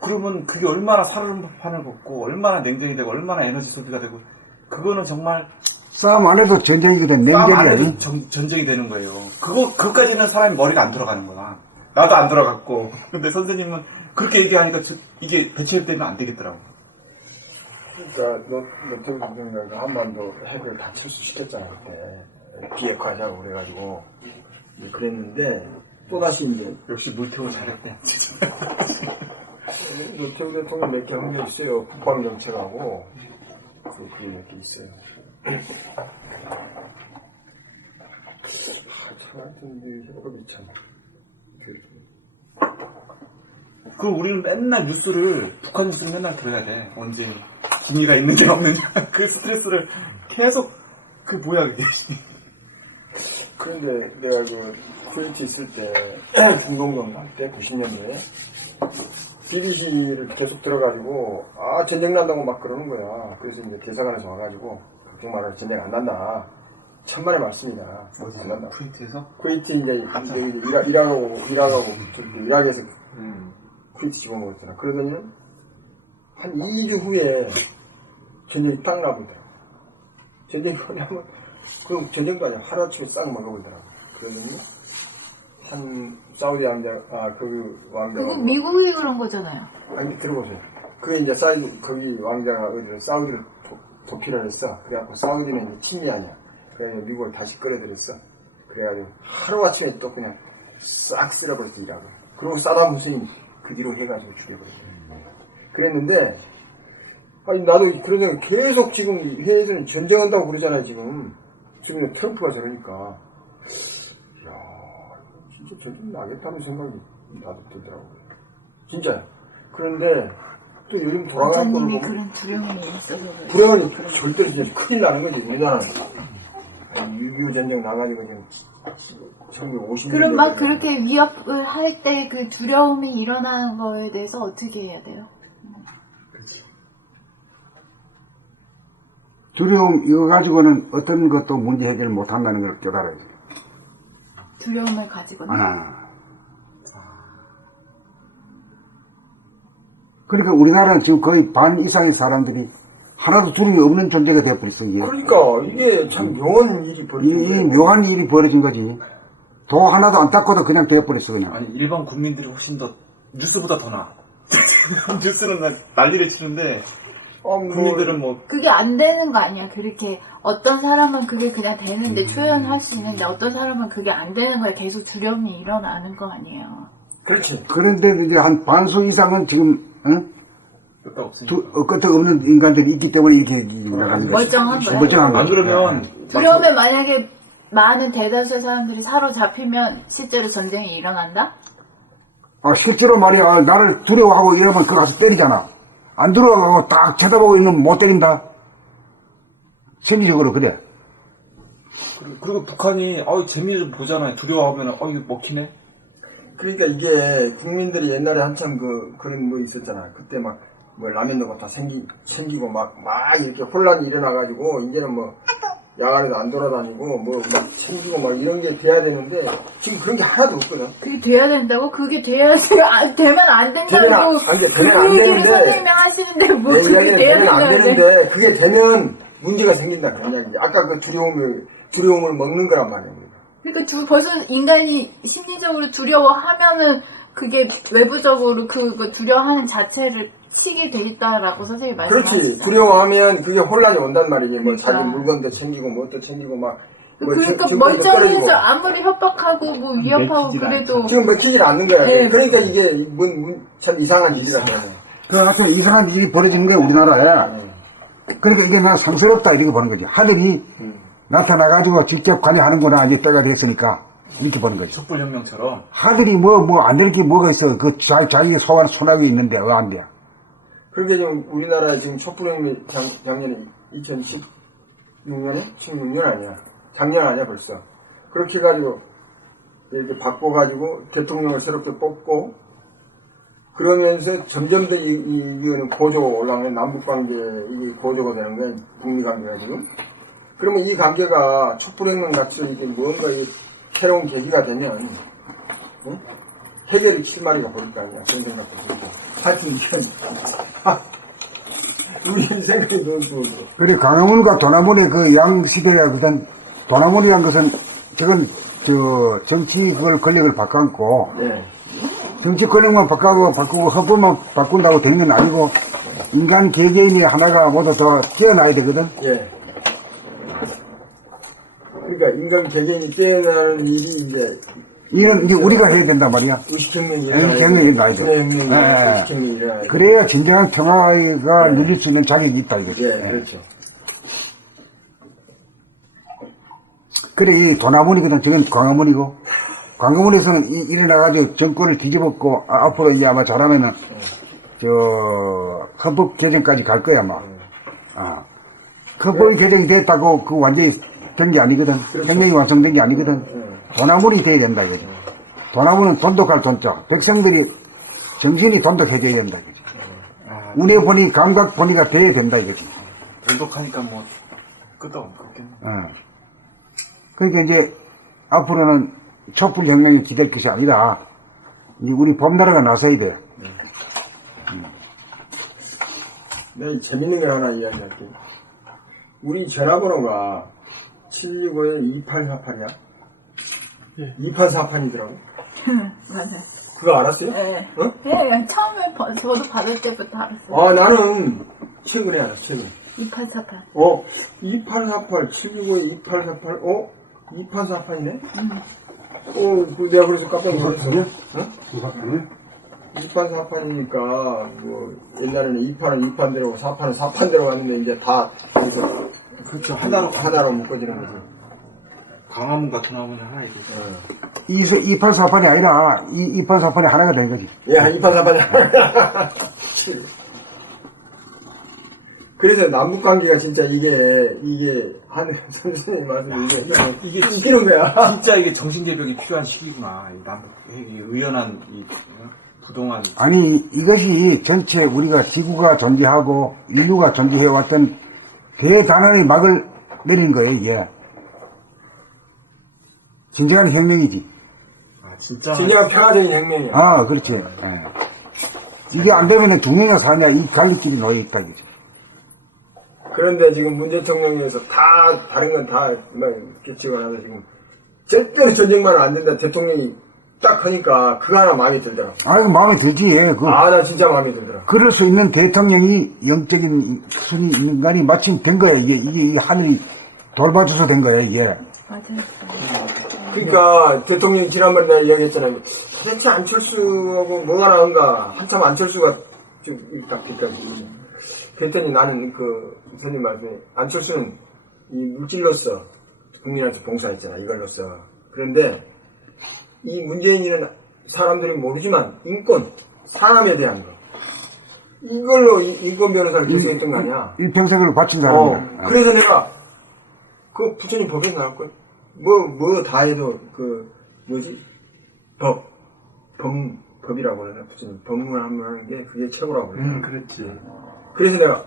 그러면 그게 얼마나 살얼판을 걷고 얼마나 냉전이 되고 얼마나 에너지 소비가 되고 그거는 정말 싸움 안 해도 전쟁이거든. 싸움 안 냉전이 해도 전쟁이 되는 거예요. 그거까지는 사람이 머리가 안 들어가는 거야. 나도 안 들어갔고. 근데 선생님은 그렇게 얘기하니까 이게 배치되면 안 되겠더라고. 그러니까 노태우가 한반도 핵을 다 철수시켰잖아 그때. 비핵화하자고 그래가지고 이제 그랬는데 또다시 이제 역시 물태우 잘했대. 노태우 대통령 몇 개 한 게 있어요. 국방정책하고 그게 몇 개 있어요. 하여튼 이 협업이 참. 그 우리는 맨날 뉴스를 북한 뉴스를 맨날 들어야 돼. 언제 진위가 있느냐 없느냐 그 스트레스를 계속 그 뭐야 그게. 그런데 내가 그 쿠웨이트 있을 때 중동전 갈때 90년대에 BBC를 계속 들어가지고 전쟁 난다고 막 그러는 거야. 그래서 이제 대사관에서 와가지고 걱정 마라, 전쟁 안 난다. 천만의 말씀이다. 안 난다. 쿠웨이트에서? 쿠웨이트 이제 이라크에서 쿠웨이트 집어먹었잖아. 그러더니 한 2주 후에 전쟁이 딱 나보더라고. 전쟁이 나면 그럼 전쟁도 아니야. 하루아침에 싹 먹어보더라고. 그러더니 한 사우디 왕자, 그 왕자. 그거 미국이 그런 거잖아요. 아니, 들어보세요. 그게 이제 거기 왕자가 어디를 사우디를 도피를 했어. 그래갖고 사우디는 이제 팀이 아니야. 그래서 미국을 다시 끌어들였어. 그래가지고 하루아침에 또 그냥 싹 쓸어버렸어, 이라고. 그리고 사담 후세인 그 뒤로 해가지고 죽여버렸어. 그랬는데, 아니, 나도 그런 생각 계속 지금 회의에서는 전쟁한다고 그러잖아요, 지금. 지금 트럼프가 저러니까. 이야, 진짜 전쟁 나겠다는 생각이 나도 들더라고요. 진짜요. 그런데, 또 요즘 돌아가는 거를 부처님이 보면 그런 두려움이 있어서 그래요. 불안이 절대로 진짜 큰일 나는 거지, 우리나라는. 6.25 전쟁 나가지고 지금 1950년. 그럼 막 그렇게 위협을 할 때 그 두려움이 일어나는 거에 대해서 어떻게 해야 돼요? 두려움 이거 가지고는 어떤 것도 문제 해결 못 한다는 걸 깨달아야지. 두려움을 가지고는. 그러니까 우리나라는 지금 거의 반 이상의 사람들이 하나도 두려움이 없는 존재가 되어버렸어. 이게. 그러니까 이게 참 묘한 일이 벌어진 이 거예요. 묘한 일이 벌어진 거지. 도 하나도 안 닦고도 그냥 되어버렸어. 그냥. 아니, 일반 국민들이 훨씬 더, 뉴스보다 더 나아. 뉴스는 난리를 치는데, 국민들은 뭐, 그게 안 되는 거 아니야. 그렇게 어떤 사람은 그게 그냥 되는데 표현할 수 있는데 어떤 사람은 그게 안 되는 거에 계속 두려움이 일어나는 거 아니에요. 그렇지. 그런데 이제 한 반수 이상은 지금 끝도 없으니까. 끝도 없는 인간들이 있기 때문에 이렇게 나가는 거지. 멀쩡한 거야. 멀쩡한 안 거지. 그러면, 두려움에 만약에 많은 대다수의 사람들이 사로잡히면 실제로 전쟁이 일어난다? 실제로 말이야, 나를 두려워하고 이러면 그거 가서 때리잖아. 안 두려워하고 딱 쳐다보고 있는 못 때린다. 심리적으로 그래. 그리고 북한이, 재미 좀 보잖아요. 두려워하면, 이거 먹히네? 그러니까 이게 국민들이 옛날에 한참 그런 거 있었잖아. 그때 막 뭐 라면 넣고 다 챙기고 막 이렇게 혼란이 일어나가지고 이제는 뭐 야간에도 안 돌아다니고 뭐 막 챙기고 막 이런 게 돼야 되는데 지금 그런 게 하나도 없거든. 그게 돼야 된다고? 그게 돼야지. 되면 안 된다고. 되면 안 그 얘기를 되는데. 선생님이 하시는데 뭐 내 그게 이야기는 돼야 되면 안 된다는데. 되는데 그게 되면 문제가 생긴다 그런 이야기지. 아까 그 두려움을 먹는 거란 말이야. 그러니까 벌써 인간이 심리적으로 두려워하면은 그게 외부적으로 그거 두려워하는 자체를 시게 돼 있다라고 선생님이 말씀하셨어요. 그렇지. 두려워하면 그게 혼란이 온단 말이지. 뭐 그러니까. 자기 물건도 챙기고 뭐 챙기고 막. 뭐 그러니까 증권도 멀쩡해서 떨어지고. 아무리 협박하고 뭐 위협하고 그래도 지금 먹히질 않는 거야. 네. 그러니까 이게 참 이상한 일이라 그래. 그 하여튼 이상한 일이 벌어진 거야, 우리나라에. 그러니까 이게 나 상스럽다, 이렇게 보는 거지. 하늘이 나타나가지고 직접 관여하는구나, 이제 때가 됐으니까. 이렇게 보는 거지. 촛불혁명처럼. 하늘이 안 될 게 뭐가 있어. 그 자기 손아귀 있는데, 왜 안 돼? 그렇게 지금 우리나라 지금 촛불혁명 작년에 2016년에? 16년 아니야. 작년 아니야 벌써. 그렇게 해가지고 이렇게 바꿔가지고 대통령을 새롭게 뽑고 그러면서 점점 더 이거는 고조가 올라가는 남북관계 이게 고조가 되는 거야. 북미관계가 지금. 그러면 이 관계가 촛불혁명 같이 이게 뭔가 새로운 계기가 되면 응? 해결이 실마리가 보일 거 아니야. 그런 생각도 들고. 하여튼 이건 우리 생각이 너무 좋은데. 그래, 강화문과 도남문의 그 양 시대가 그전 도남문이란 것은 저건 정치 권력을 바꿔놓고 예. 정치 권력만 바꾸고 헌법만 바꾼다고 되는 건 아니고 인간 개개인이 하나가 모두 더 뛰어나야 되거든. 예. 그러니까 인간 개개인이 뛰어나는 일이 이는 이제 우리가 해야 된단 말이야. 의식혁명이 의식혁명이 이런 거 아니죠. 의식혁명이 일어나야 돼. 그래야 진정한 평화가 누릴 수 있는 자격이 있다 이거지. 예, 그렇죠. 그래, 이 도남문이거든. 저건 광화문이고. 광화문에서는 일어나가지고 정권을 뒤집었고, 앞으로 이제 아마 잘하면은, 헌법 개정까지 갈 거야, 아마. 헌법 개정이 됐다고, 그 완전히 된 게 아니거든. 혁명이 완성된 게 아니거든. 돈아물이 돼야 된다 이거죠. 돈아물은 돈독할 돈자. 백성들이 정신이 돈독해져야 된다 이거죠. 운에 보니 감각 보니가 돼야 된다 이거지. 돈독하니까 뭐 끝도 없겠네. 그러니까 이제 앞으로는 촛불혁명이 기댈 것이 아니라 이제 우리 봄나라가 나서야 돼요. 내가 재밌는 걸 하나 이야기할게. 우리 전화번호가 765에 2848이야. 2848이더라고. 맞아요. 그거 알았어요? 네. 어? 네, 처음에 저도 받을 때부터 알았어요. 아, 나는 최근에 알았어, 최근에. 2848. 2848, 765에 2848, 2848이네? 내가 그래서 깜짝 놀랐어. 어? 2848이니까, 뭐, 옛날에는 2판은 2판대로, 4판은 4판대로 갔는데, 이제 다, 그렇죠. 하나로 묶어지는 거지. 광화문 같은 화문이 하나 있었어. 2848이 아니라 2848이 하나가 된 거지. 예, 2848. 그래서 남북관계가 진짜 이게, 선생님 말씀 이게 웃기는 거야. 진짜 이게 정신개벽이 필요한 시기구나. 이 남북 이 의연한 이 부동한. 아니 이것이 전체 우리가 지구가 존재하고 인류가 존재해왔던 대단한의 막을 내린 거예요 이게. 진정한 혁명이지. 진짜. 진정한 평화적인 혁명이야. 아 그렇지. 예. 이게 안 되면 두 명이나 사냐 이 갈림길이 놓여있다 이거죠. 그런데 지금 문 대통령에서 다 다른 건 다 개치고 나서 지금 절대로 전쟁만 안 된다 대통령이 딱 하니까 그거 하나 마음에 들더라. 아 이거 마음에 들지. 나 진짜 마음에 들더라. 그럴 수 있는 대통령이 영적인 순위 인간이 마침 된 거야. 이게 하늘이 돌봐줘서 된 거야 이게. 맞아요. 그러니까 대통령이 지난번에 내가 이야기했잖아요. 도대체 안철수하고 뭐가 나은가. 한참 안철수가 좀 딱 빛까지. 그랬더니 나는 선생님 말씀에 안철수는 이 물질로서 국민한테 봉사했잖아. 이걸로써. 그런데 이 문재인이는 사람들이 모르지만 인권, 사람에 대한 거. 이걸로 인권 변호사를 계속했던 거 아니야. 일평생을 바친 사람이다. 그래서 내가 부처님 법에서 나올 거야. 뭐 다 해도 법이라고 그러나 부처님 법문 한 번 하는 게 그게 최고라고 그러나. 그렇지. 그래서 내가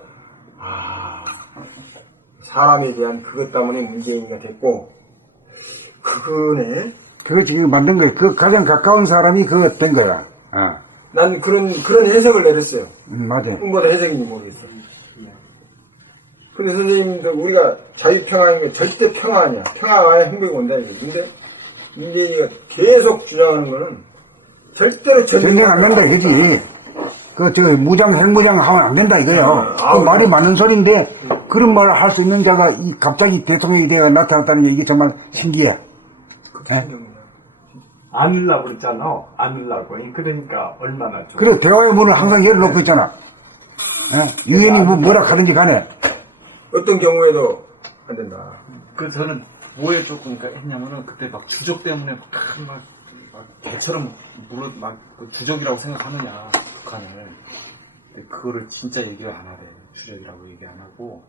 사람에 대한 그것 때문에 문재인이가 됐고 그거네. 그거 지금 만든 거야. 그 가장 가까운 사람이 그거 된 거야. 난 그런 해석을 내렸어요. 맞아. 꿈보다 해석인지 모르겠어. 근데 선생님들 우리가 자유평화인 게 절대 평화 아니야. 평화가 아니야 행복이 온다 이거. 근데 문재인이가 계속 주장하는 거는 절대로 전쟁 안 된다 이거지. 무장 핵무장 하면 안 된다 이거예요. 그 말이 맞는 소리인데 그런 말을 할 수 있는 자가 갑자기 대통령이 되어 나타났다는 게 이게 정말 신기해. 안 으려고 그랬잖아. 안 으려고. 그러니까 얼마나 좋아. 그래 대화의 문을 항상 열어놓고 있잖아. 유엔이 뭐라 하든지 간에. 어떤 경우에도 안 된다. 그래서 저는 뭐에 조금 했냐면은 그때 막 주적 때문에 막 개처럼 주적이라고 생각하느냐 북한을. 근데 그거를 진짜 얘기를 안 하래. 주적이라고 얘기 안 하고.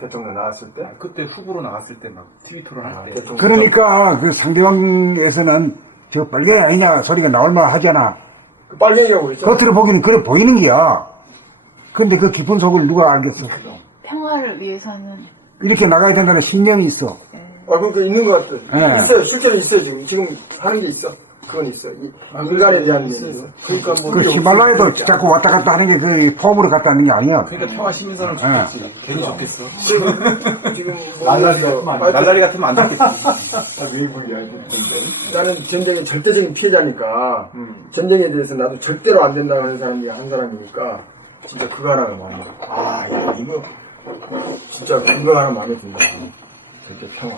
대통령 나왔을 때? 그때 후보로 나왔을 때 막 TV 토론할 때. 그러니까 상대방에서는 저 빨갱이 아니냐 소리가 나올만 하잖아. 빨갱이라고 했잖아. 겉으로 보기는 그래 보이는 거야. 근데 그 깊은 속을 누가 알겠어. 평화를 위해서는 이렇게 나가야 된다는 신념이 있어. 그러니까 있는 것 같아. 네. 있어요. 실제로 있어 지금 하는 게 있어. 그건 있어. 인간에 대한 게 있어. 그러니까 그 히말라야도 자꾸 왔다 갔다 하는 게 그 폼으로 갔다 하는 게 아니야. 그러니까 평화 시민사는 좋겠지. 괜히 좋겠어. 지금 날라리 같으면 안 좋겠어. 외국이 알고 있던데. 나는 전쟁의 절대적인 피해자니까 전쟁에 대해서 나도 절대로 안 된다고 하는 사람이 한 사람이니까 진짜 그거 하나가 마음에 들어. 이거 진짜 그거 하나 마음에 든다. 절대 평화.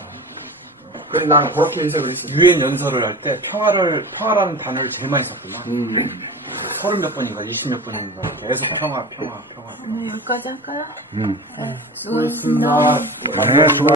그래서 나는 그렇게 해석을 했어. 유엔 연설을 할 때 평화라는 단어를 제일 많이 썼구나. 30몇 번인가 20몇 번인가 계속 평화. 오늘 여기까지 할까요? 응. 수고하셨습니다. 네, 수고.